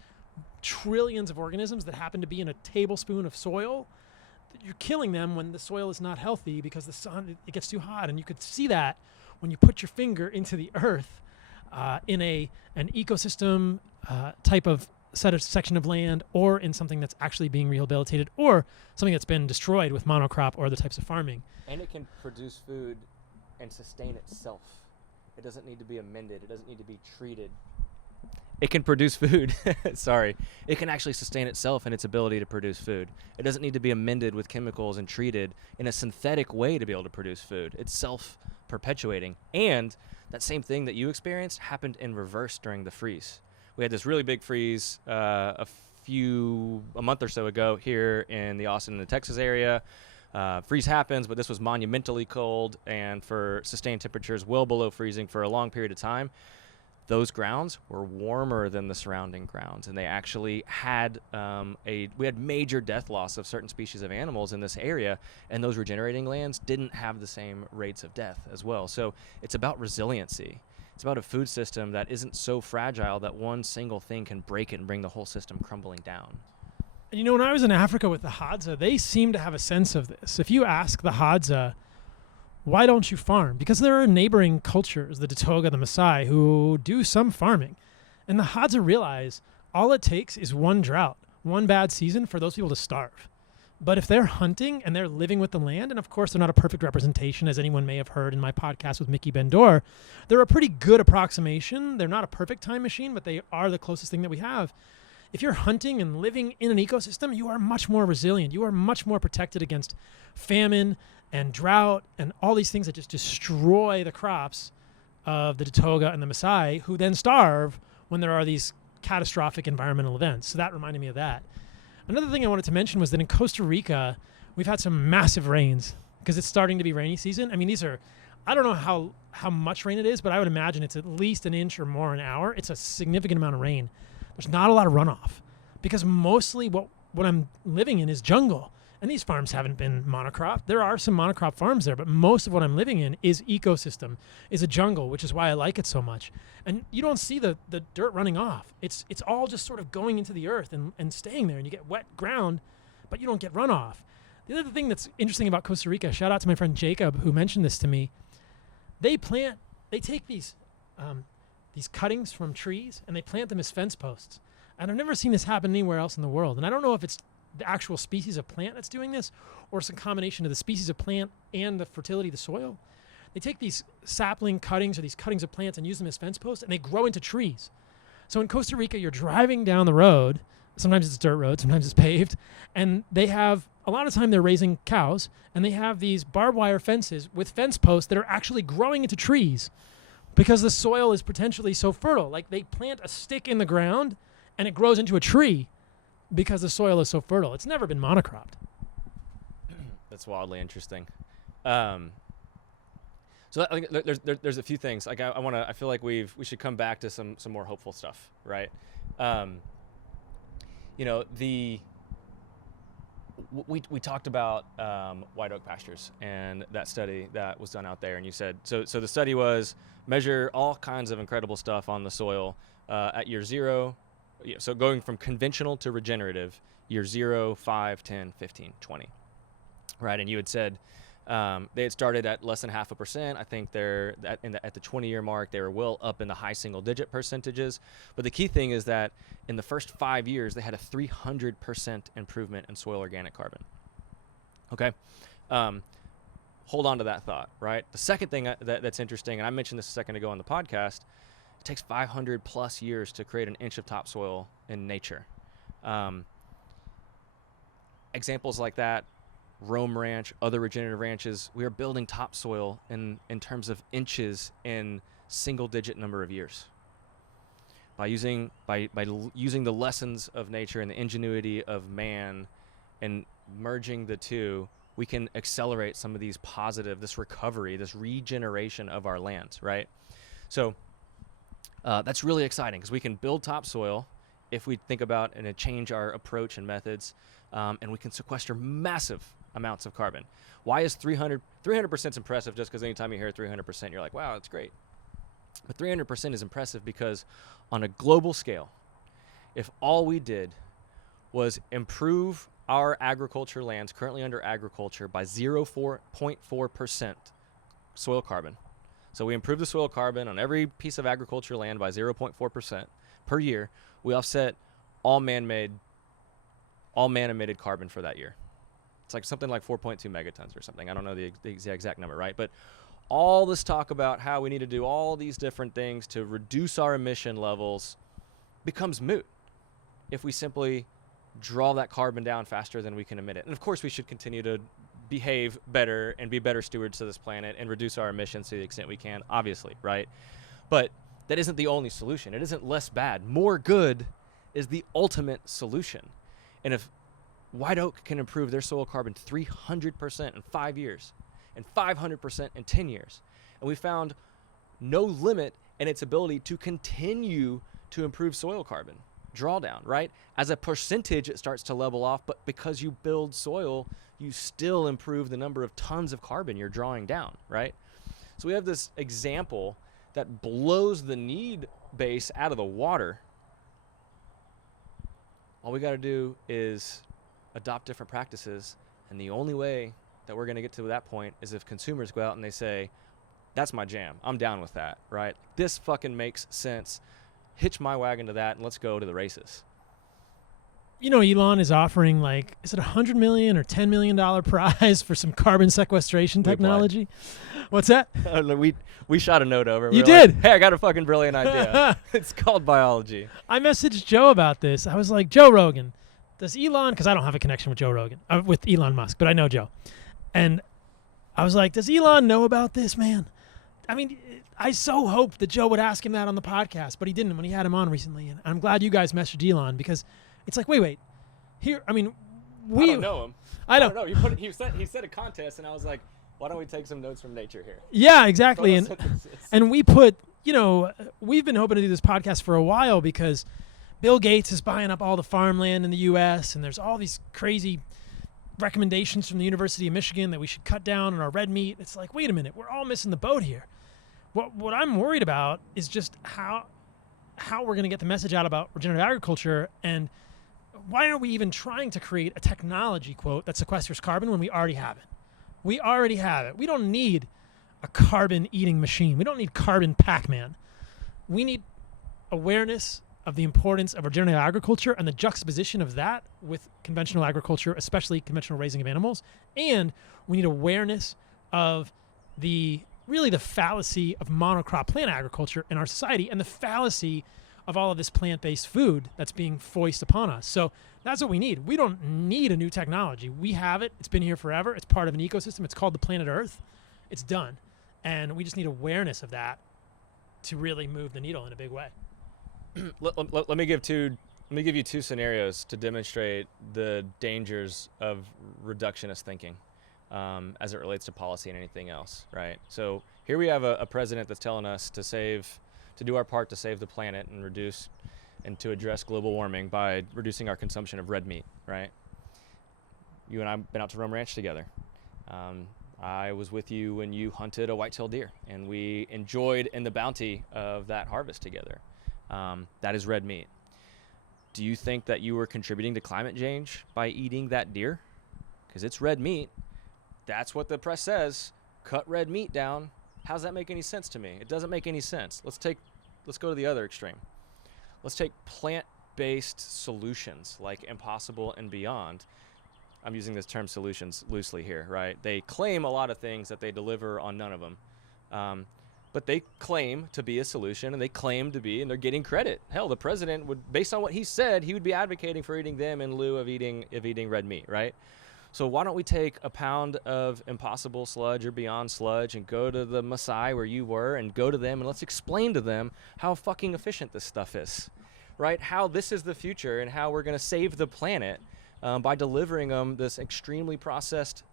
trillions of organisms that happen to be in a tablespoon of soil, you're killing them when the soil is not healthy because the sun, it gets too hot. And you could see that when you put your finger into the earth in an ecosystem type of section of land, or in something that's actually being rehabilitated, or something that's been destroyed with monocrop or other types of farming. And it can produce food and sustain itself. It doesn't need to be amended. It doesn't need to be treated. It can produce food. Sorry. It can actually sustain itself and its ability to produce food. It doesn't need to be amended with chemicals and treated in a synthetic way to be able to produce food. It's self-perpetuating. And that same thing that you experienced happened in reverse during the freeze. We had this really big freeze a month or so ago here in the Austin and the Texas area. Freeze happens, but this was monumentally cold, and for sustained temperatures well below freezing for a long period of time. Those grounds were warmer than the surrounding grounds, and they actually had we had major death loss of certain species of animals in this area, and those regenerating lands didn't have the same rates of death as well. So it's about resiliency. It's about a food system that isn't so fragile that one single thing can break it and bring the whole system crumbling down. And when I was in Africa with the Hadza, they seem to have a sense of this. If you ask the Hadza, why don't you farm? Because there are neighboring cultures, the Datoga, the Maasai, who do some farming. And the Hadza realize all it takes is one drought, one bad season for those people to starve. But if they're hunting and they're living with the land, and of course they're not a perfect representation, as anyone may have heard in my podcast with Mickey Bendor, they're a pretty good approximation. They're not a perfect time machine, but they are the closest thing that we have. If you're hunting and living in an ecosystem, you are much more resilient. You are much more protected against famine and drought and all these things that just destroy the crops of the Datoga and the Maasai, who then starve when there are these catastrophic environmental events. So that reminded me of that. Another thing I wanted to mention was that in Costa Rica, we've had some massive rains because it's starting to be rainy season. I mean, I don't know how much rain it is, but I would imagine it's at least an inch or more an hour. It's a significant amount of rain. There's not a lot of runoff because mostly what I'm living in is jungle. And these farms haven't been monocropped. There are some monocrop farms there, but most of what I'm living in is ecosystem, is a jungle, which is why I like it so much. And you don't see the dirt running off. It's all just sort of going into the earth and staying there, and you get wet ground, but you don't get runoff. The other thing that's interesting about Costa Rica, shout out to my friend Jacob who mentioned this to me, they take these cuttings from trees and they plant them as fence posts. And I've never seen this happen anywhere else in the world. And I don't know if it's the actual species of plant that's doing this, or it's a combination of the species of plant and the fertility of the soil. They take these sapling cuttings or these cuttings of plants and use them as fence posts, and they grow into trees. So in Costa Rica, you're driving down the road. Sometimes it's dirt road, sometimes it's paved, and they have, a lot of time they're raising cows, and they have these barbed wire fences with fence posts that are actually growing into trees because the soil is potentially so fertile. Like they plant a stick in the ground and it grows into a tree because the soil is so fertile. It's never been monocropped. That's wildly interesting. So I think there's a few things. Like I feel like we should come back to some more hopeful stuff, right? You know, we talked about white oak pastures and that study that was done out there, and you said so the study was measure all kinds of incredible stuff on the soil at year 0. So going from conventional to regenerative, year 0, 5, 10, 15, 20, right? And you had said they had started at less than 0.5%. I think they're at the 20-year mark, they were well up in the high single-digit percentages. But the key thing is that in the first 5 years, they had a 300% improvement in soil organic carbon. Okay, hold on to that thought, right? The second thing that's interesting, and I mentioned this a second ago on the podcast, it takes 500 plus years to create an inch of topsoil in nature. Examples like that. Rome Ranch, other regenerative ranches, we are building topsoil in terms of inches in single-digit number of years. By using the lessons of nature and the ingenuity of man and merging the two, we can accelerate some of these this recovery, this regeneration of our lands, right? So that's really exciting because we can build topsoil if we think about and change our approach and methods, and we can sequester massive amounts of carbon. Why is 300% impressive? Just because anytime you hear 300%, you're like, wow, that's great. But 300% is impressive because on a global scale, if all we did was improve our agriculture lands currently under agriculture by 0.4% soil carbon. So we improve the soil carbon on every piece of agriculture land by 0.4% per year. We offset all man-emitted carbon for that year. It's like something like 4.2 megatons or something. I don't know the exact number, right? But all this talk about how we need to do all these different things to reduce our emission levels becomes moot if we simply draw that carbon down faster than we can emit it. And of course, we should continue to behave better and be better stewards to this planet and reduce our emissions to the extent we can, obviously, right? But that isn't the only solution. It isn't less bad. More good is the ultimate solution. And if white oak can improve their soil carbon 300% in 5 years and 500% in 10 years, and we found no limit in its ability to continue to improve soil carbon drawdown, right? As a percentage, it starts to level off, but because you build soil, you still improve the number of tons of carbon you're drawing down, right? So we have this example that blows the need base out of the water. All we got to do is adopt different practices, and the only way that we're going to get to that point is if consumers go out and they say, that's my jam, I'm down with that, right? This fucking makes sense. Hitch my wagon to that and let's go to the races. You know, Elon is offering is it $100 million or $10 million prize for some carbon sequestration technology? What's that? We shot a note over. You did? Like, hey, I got a fucking brilliant idea. It's called biology. I messaged Joe about this. I was like, Joe Rogan, does Elon, because I don't have a connection with Joe Rogan, with Elon Musk, but I know Joe. And I was like, does Elon know about this, man? I mean, I so hoped that Joe would ask him that on the podcast, but he didn't when he had him on recently. And I'm glad you guys messaged Elon because it's like, wait. Here, I mean, I don't know him. I don't know. He said a contest, and I was like, why don't we take some notes from nature here? Yeah, exactly. And we put, we've been hoping to do this podcast for a while because Bill Gates is buying up all the farmland in the U.S., and there's all these crazy recommendations from the University of Michigan that we should cut down on our red meat. It's like, wait a minute, we're all missing the boat here. What I'm worried about is just how we're going to get the message out about regenerative agriculture, and why aren't we even trying to create a technology, quote, that sequesters carbon when we already have it? We already have it. We don't need a carbon-eating machine. We don't need carbon Pac-Man. We need awareness of the importance of regenerative agriculture and the juxtaposition of that with conventional agriculture, especially conventional raising of animals. And we need awareness of the fallacy of monocropped plant agriculture in our society and the fallacy of all of this plant-based food that's being foisted upon us. So that's what we need. We don't need a new technology. We have it. It's been here forever. It's part of an ecosystem. It's called the planet Earth. It's done. And we just need awareness of that to really move the needle in a big way. Let me give you two scenarios to demonstrate the dangers of reductionist thinking. as it relates to policy and anything else, right? So here we have a president that's telling us to do our part to save the planet and reduce and to address global warming by reducing our consumption of red meat, right? You and I have been out to Rome Ranch together. I was with you when you hunted a white-tailed deer, and we enjoyed in the bounty of that harvest together. That is red meat. Do you think that you were contributing to climate change by eating that deer? Because it's red meat. That's what the press says. Cut red meat down. How does that make any sense to me? It doesn't make any sense. Let's go to the other extreme. Let's take plant-based solutions like Impossible and Beyond. I'm using this term solutions loosely here, right? They claim a lot of things that they deliver on none of them. But they claim to be a solution, and they claim to be, and they're getting credit. Hell, the president would, based on what he said, he would be advocating for eating them in lieu of eating red meat, right? So why don't we take a pound of Impossible sludge or Beyond sludge and go to the Maasai where you were and go to them and let's explain to them how fucking efficient this stuff is, right? How this is the future and how we're going to save the planet by delivering them this extremely processed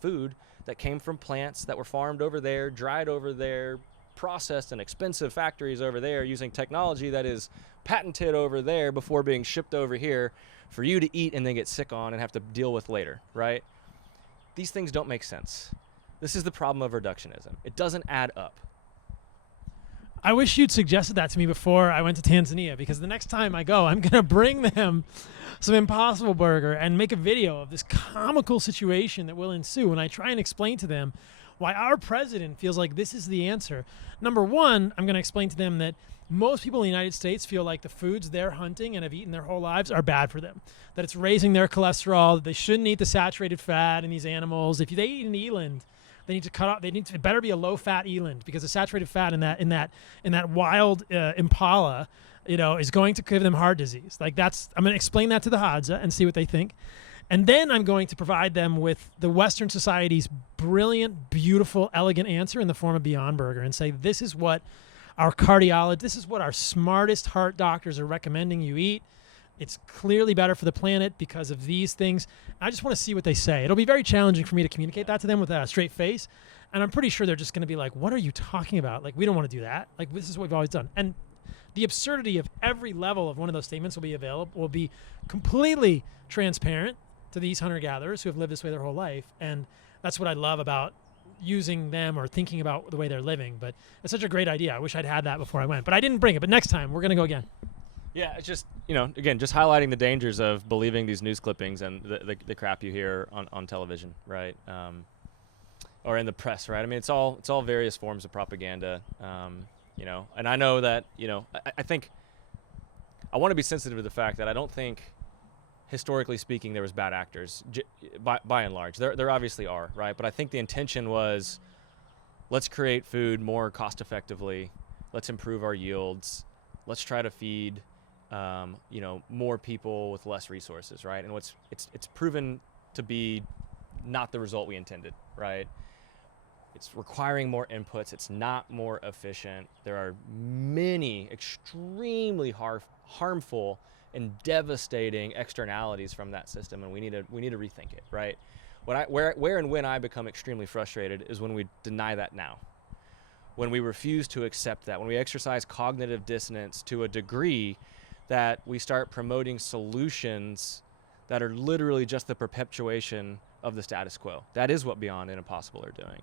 food that came from plants that were farmed over there, dried over there, processed in expensive factories over there using technology that is patented over there before being shipped over here for you to eat and then get sick on and have to deal with later, right? These things don't make sense. This is the problem of reductionism. It doesn't add up. I wish you'd suggested that to me before I went to Tanzania, because the next time I go, I'm going to bring them some Impossible Burger and make a video of this comical situation that will ensue when I try and explain to them why our president feels like this is the answer. Number one, I'm going to explain to them that most people in the United States feel like the foods they're hunting and have eaten their whole lives are bad for them, that it's raising their cholesterol, that they shouldn't eat the saturated fat in these animals. If they eat an eland, they need to cut off. It better be a low-fat eland, because the saturated fat in that wild impala, is going to give them heart disease. I'm going to explain that to the Hadza and see what they think. And then I'm going to provide them with the Western society's brilliant, beautiful, elegant answer in the form of Beyond Burger and say, this is what our cardiologists, this is what our smartest heart doctors are recommending you eat. It's clearly better for the planet because of these things. I just want to see what they say. It'll be very challenging for me to communicate that to them with a straight face. And I'm pretty sure they're just going to be like, what are you talking about? Like, we don't want to do that. Like, this is what we've always done. And the absurdity of every level of one of those statements will be completely transparent to these hunter-gatherers who have lived this way their whole life. And that's what I love about using them or thinking about the way they're living. But it's such a great idea. I wish I'd had that before I went. But I didn't bring it. But next time, we're going to go again. Yeah, it's just, again, just highlighting the dangers of believing these news clippings and the crap you hear on television, right? Or in the press, right? I mean, it's all various forms of propaganda, and I know that, I think I want to be sensitive to the fact that I don't think, historically speaking, there was bad actors, by and large. There obviously are, right? But I think the intention was, let's create food more cost effectively, let's improve our yields, let's try to feed more people with less resources, right? And it's proven to be not the result we intended, right? It's requiring more inputs. It's not more efficient. There are many extremely harmful and devastating externalities from that system, and we need to rethink it, right? Where and when I become extremely frustrated is when we deny that now, when we refuse to accept that, when we exercise cognitive dissonance to a degree that we start promoting solutions that are literally just the perpetuation of the status quo. That is what Beyond and Impossible are doing.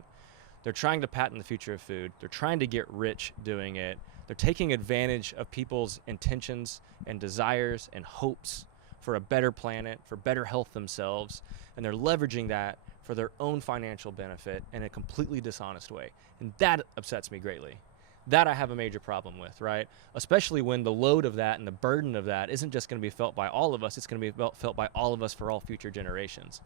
They're trying to patent the future of food. They're trying to get rich doing it. They're taking advantage of people's intentions and desires and hopes for a better planet, for better health themselves, and they're leveraging that for their own financial benefit in a completely dishonest way. And that upsets me greatly. That I have a major problem with, right? Especially when the load of that and the burden of that isn't just going to be felt by all of us, it's going to be felt by all of us for all future generations.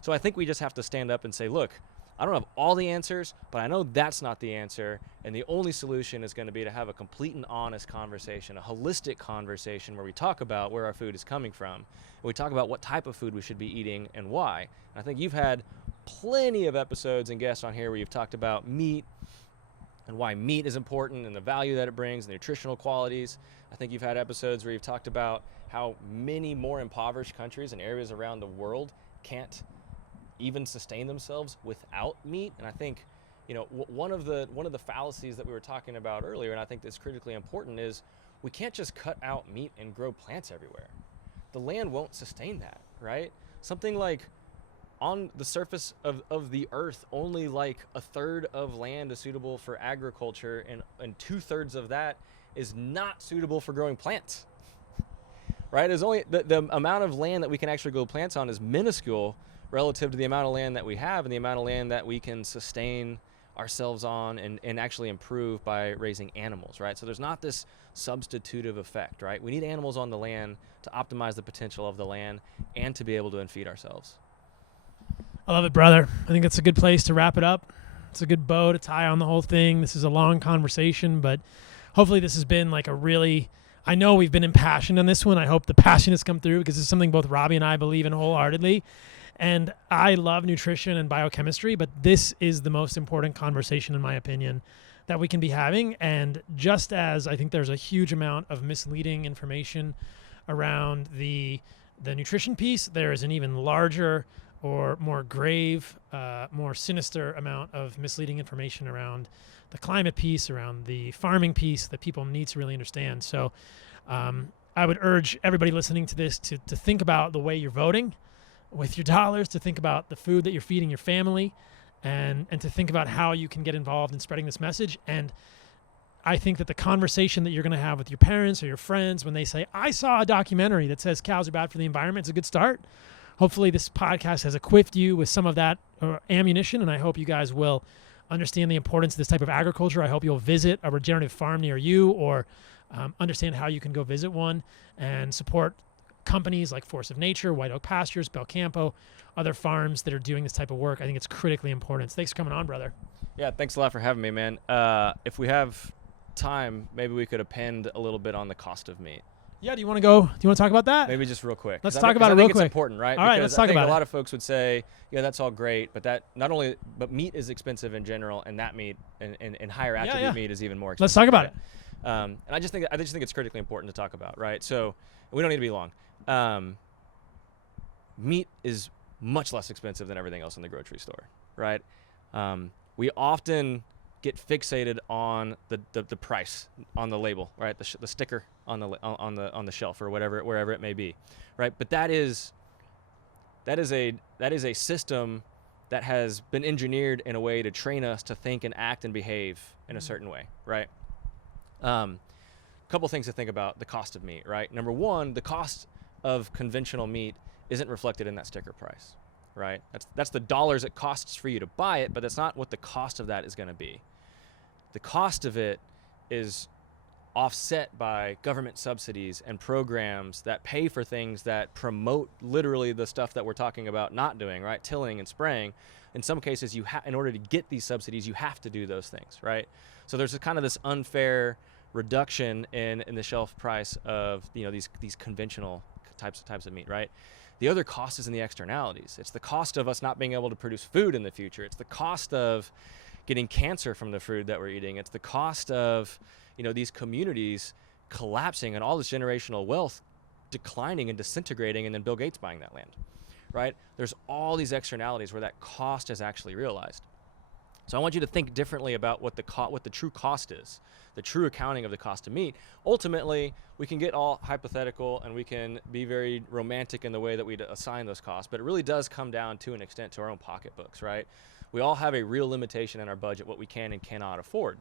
So I think we just have to stand up and say, look, I don't have all the answers, but I know that's not the answer, and the only solution is going to be to have a complete and honest conversation, a holistic conversation where we talk about where our food is coming from, and we talk about what type of food we should be eating and why. And I think you've had plenty of episodes and guests on here where you've talked about meat, and why meat is important and the value that it brings, the nutritional qualities. I think you've had episodes where you've talked about how many more impoverished countries and areas around the world can't even sustain themselves without meat. And I think, one of the fallacies that we were talking about earlier, and I think that's critically important, is we can't just cut out meat and grow plants everywhere. The land won't sustain that, right? Something like on the surface of the earth, only like a third of land is suitable for agriculture, and 2/3 of that is not suitable for growing plants, right? There's only the amount of land that we can actually grow plants on is minuscule relative to the amount of land that we have and the amount of land that we can sustain ourselves on and actually improve by raising animals, right? So there's not this substitutive effect, right? We need animals on the land to optimize the potential of the land and to be able to feed ourselves. I love it, brother. I think it's a good place to wrap it up. It's a good bow to tie on the whole thing. This is a long conversation, but hopefully this has been like I know we've been impassioned on this one. I hope the passion has come through because it's something both Robby and I believe in wholeheartedly. And I love nutrition and biochemistry, but this is the most important conversation, in my opinion, that we can be having. And just as I think there's a huge amount of misleading information around the nutrition piece, there is an even larger or more grave, more sinister amount of misleading information around the climate piece, around the farming piece that people need to really understand. So I would urge everybody listening to this to think about the way you're voting with your dollars, to think about the food that you're feeding your family, and to think about how you can get involved in spreading this message. And I think that the conversation that you're going to have with your parents or your friends when they say, I saw a documentary that says cows are bad for the environment, it's a good start. Hopefully this podcast has equipped you with some of that ammunition, and I hope you guys will understand the importance of this type of agriculture. I hope you'll visit a regenerative farm near you, or understand how you can go visit one and support companies like Force of Nature, White Oak Pastures, Belcampo, other farms that are doing this type of work. I think it's critically important. So thanks for coming on, brother. Yeah, thanks a lot for having me, man. If we have time, maybe we could append a little bit on the cost of meat. Yeah, do you want to talk about that? Maybe just real quick. Let's talk about it real quick. It's important, right? All right, let's talk about it. A lot of folks would say, yeah, that's all great, but but meat is expensive in general, and that meat and higher attribute meat is even more expensive. Let's talk about it. And I just think it's critically important to talk about, right? So we don't need to be long. Meat is much less expensive than everything else in the grocery store, right? We often get fixated on the price on the label, right? The sticker on the shelf or wherever it may be, right? But that is a system that has been engineered in a way to train us to think and act and behave in a certain way, right? Couple things to think about the cost of meat, right? Number one, the cost of conventional meat isn't reflected in that sticker price, right? That's the dollars it costs for you to buy it, but that's not what the cost of that is going to be. The cost of it is offset by government subsidies and programs that pay for things that promote literally the stuff that we're talking about not doing, right? Tilling and spraying. In some cases, in order to get these subsidies, you have to do those things, right? So there's kind of this unfair reduction in the shelf price of these conventional types of meat, right? The other cost is in the externalities. It's the cost of us not being able to produce food in the future. It's the cost of getting cancer from the food that we're eating. It's the cost of these communities collapsing and all this generational wealth declining and disintegrating, and then Bill Gates buying that land, right? There's all these externalities where that cost is actually realized. So I want you to think differently about what the true cost is, the true accounting of the cost of meat. Ultimately, we can get all hypothetical and we can be very romantic in the way that we assign those costs, but it really does come down to an extent to our own pocketbooks, right? We all have a real limitation in our budget, what we can and cannot afford.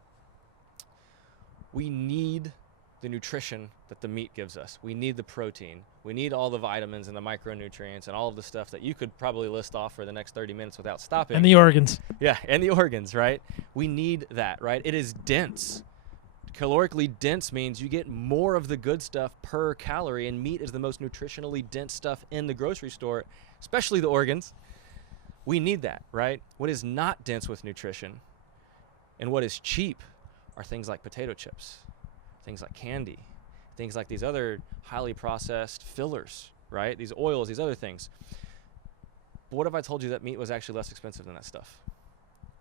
We need the nutrition that the meat gives us. We need the protein. We need all the vitamins and the micronutrients and all of the stuff that you could probably list off for the next 30 minutes without stopping. And the organs. Yeah, and the organs, right? We need that, right? It is dense. Calorically dense means you get more of the good stuff per calorie, and meat is the most nutritionally dense stuff in the grocery store, especially the organs. We need that, right? What is not dense with nutrition and what is cheap are things like potato chips, things like candy, things like these other highly processed fillers, right? These oils, these other things. But what if I told you that meat was actually less expensive than that stuff,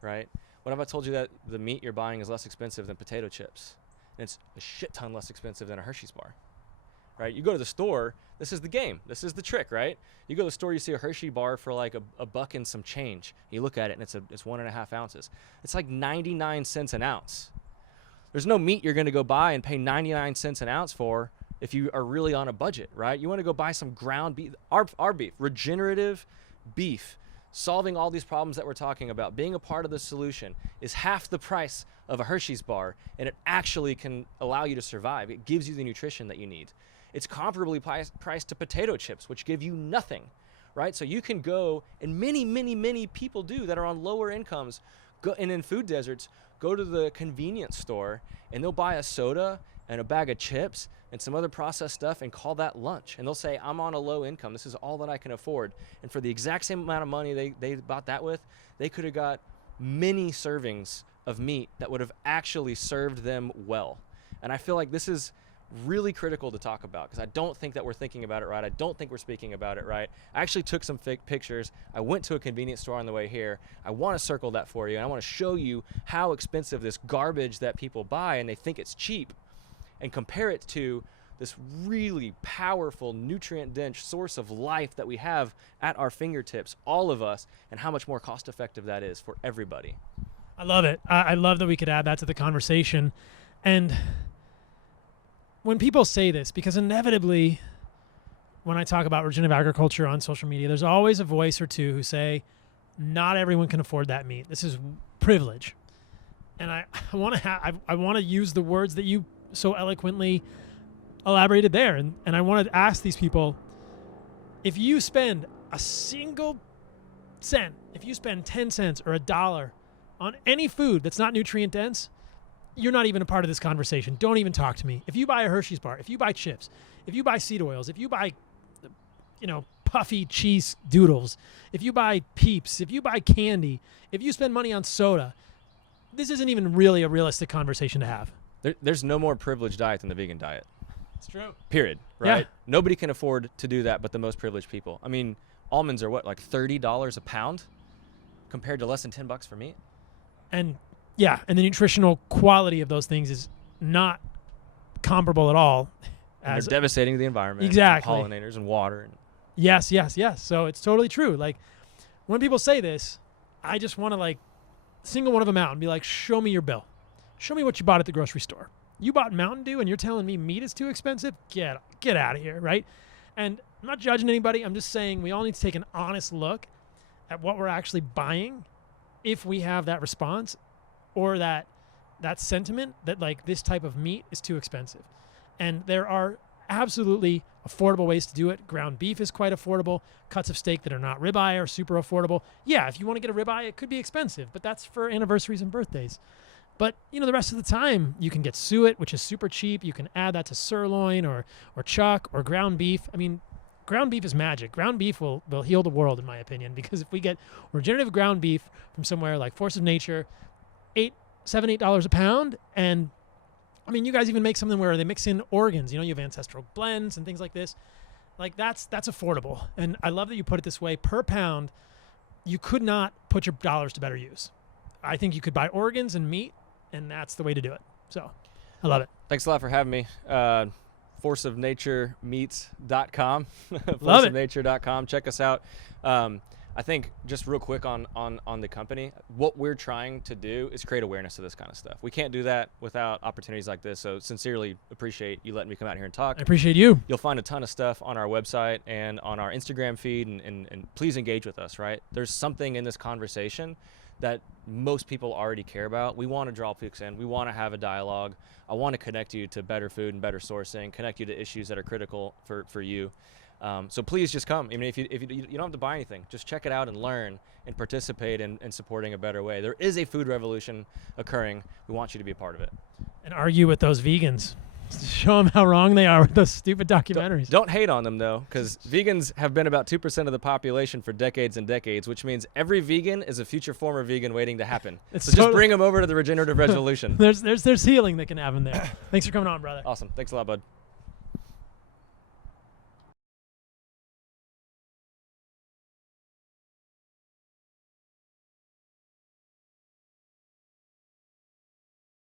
right? What if I told you that the meat you're buying is less expensive than potato chips? And it's a shit ton less expensive than a Hershey's bar, right? You go to the store, this is the game. This is the trick, right? You go to the store, you see a Hershey bar for like a buck and some change. You look at it and it's 1.5 ounces. It's like 99 cents an ounce. There's no meat you're going to go buy and pay 99 cents an ounce for if you are really on a budget, right? You want to go buy some ground beef, our beef, regenerative beef, solving all these problems that we're talking about, being a part of the solution, is half the price of a Hershey's bar, and it actually can allow you to survive. It gives you the nutrition that you need. It's comparably priced to potato chips, which give you nothing, right? So you can go, and many people do that are on lower incomes, go, and in food deserts, go to the convenience store, and they'll buy a soda and a bag of chips and some other processed stuff and call that lunch. And they'll say, I'm on a low income. This is all that I can afford. And for the exact same amount of money they bought that with, they could have got many servings of meat that would have actually served them well. And I feel like this is really critical to talk about, because I don't think that we're thinking about it right. I don't think we're speaking about it right. I actually took some fake pictures. I went to a convenience store on the way here. I want to circle that for you, and I want to show you how expensive this garbage that people buy and they think it's cheap, and compare it to this really powerful, nutrient-dense source of life that we have at our fingertips, all of us, and how much more cost-effective that is for everybody. I love it. I love that we could add that to the conversation. And when people say this, because inevitably when I talk about regenerative agriculture on social media, there's always a voice or two who say, not everyone can afford that meat. This is privilege. And I want to use the words that you so eloquently elaborated there. And I want to ask these people, if you spend a single cent, if you spend 10 cents or $1 on any food that's not nutrient dense, you're not even a part of this conversation. Don't even talk to me. If you buy a Hershey's bar, if you buy chips, if you buy seed oils, if you buy, puffy cheese doodles, if you buy Peeps, if you buy candy, if you spend money on soda, this isn't even really a realistic conversation to have. There's no more privileged diet than the vegan diet. It's true. Period. Right? Yeah. Nobody can afford to do that but the most privileged people. I mean, almonds are what, like $30 a pound compared to less than $10 for meat? And yeah, and the nutritional quality of those things is not comparable at all. And they're devastating the environment. Exactly. And pollinators and water. Yes. So it's totally true. Like, when people say this, I just want to single one of them out and be like, show me your bill. Show me what you bought at the grocery store. You bought Mountain Dew and you're telling me meat is too expensive? Get out of here, right? And I'm not judging anybody. I'm just saying we all need to take an honest look at what we're actually buying if we have that response or that sentiment that this type of meat is too expensive. And there are absolutely affordable ways to do it. Ground beef is quite affordable. Cuts of steak that are not ribeye are super affordable. Yeah, if you want to get a ribeye, it could be expensive, but that's for anniversaries and birthdays. But, the rest of the time, you can get suet, which is super cheap. You can add that to sirloin or chuck or ground beef. I mean, ground beef is magic. Ground beef will heal the world, in my opinion, because if we get regenerative ground beef from somewhere like Force of Nature, $8 a pound, and I mean, you guys even make something where they mix in organs. You have ancestral blends and things like this. That's affordable. And I love that you put it this way. Per pound, you could not put your dollars to better use. I think you could buy organs and meat, and that's the way to do it. So I love it. Thanks a lot for having me. forceofnaturemeats.com. Love it. forceofnature.com. Check us out. I think just real quick on the company, what we're trying to do is create awareness of this kind of stuff. We can't do that without opportunities like this. So sincerely appreciate you letting me come out here and talk. I appreciate you. You'll find a ton of stuff on our website and on our Instagram feed, and please engage with us, right? There's something in this conversation that most people already care about. We want to draw folks in. We want to have a dialogue. I want to connect you to better food and better sourcing, connect you to issues that are critical for you. So please just come. I mean, if you don't have to buy anything, just check it out and learn and participate in supporting a better way. There is a food revolution occurring. We want you to be a part of it. And argue with those vegans. Show them how wrong they are with those stupid documentaries. Don't hate on them, though, because vegans have been about 2% of the population for decades and decades, which means every vegan is a future former vegan waiting to happen. So just bring them over to the regenerative revolution. There's healing that can happen there. Thanks for coming on, brother. Awesome. Thanks a lot, bud.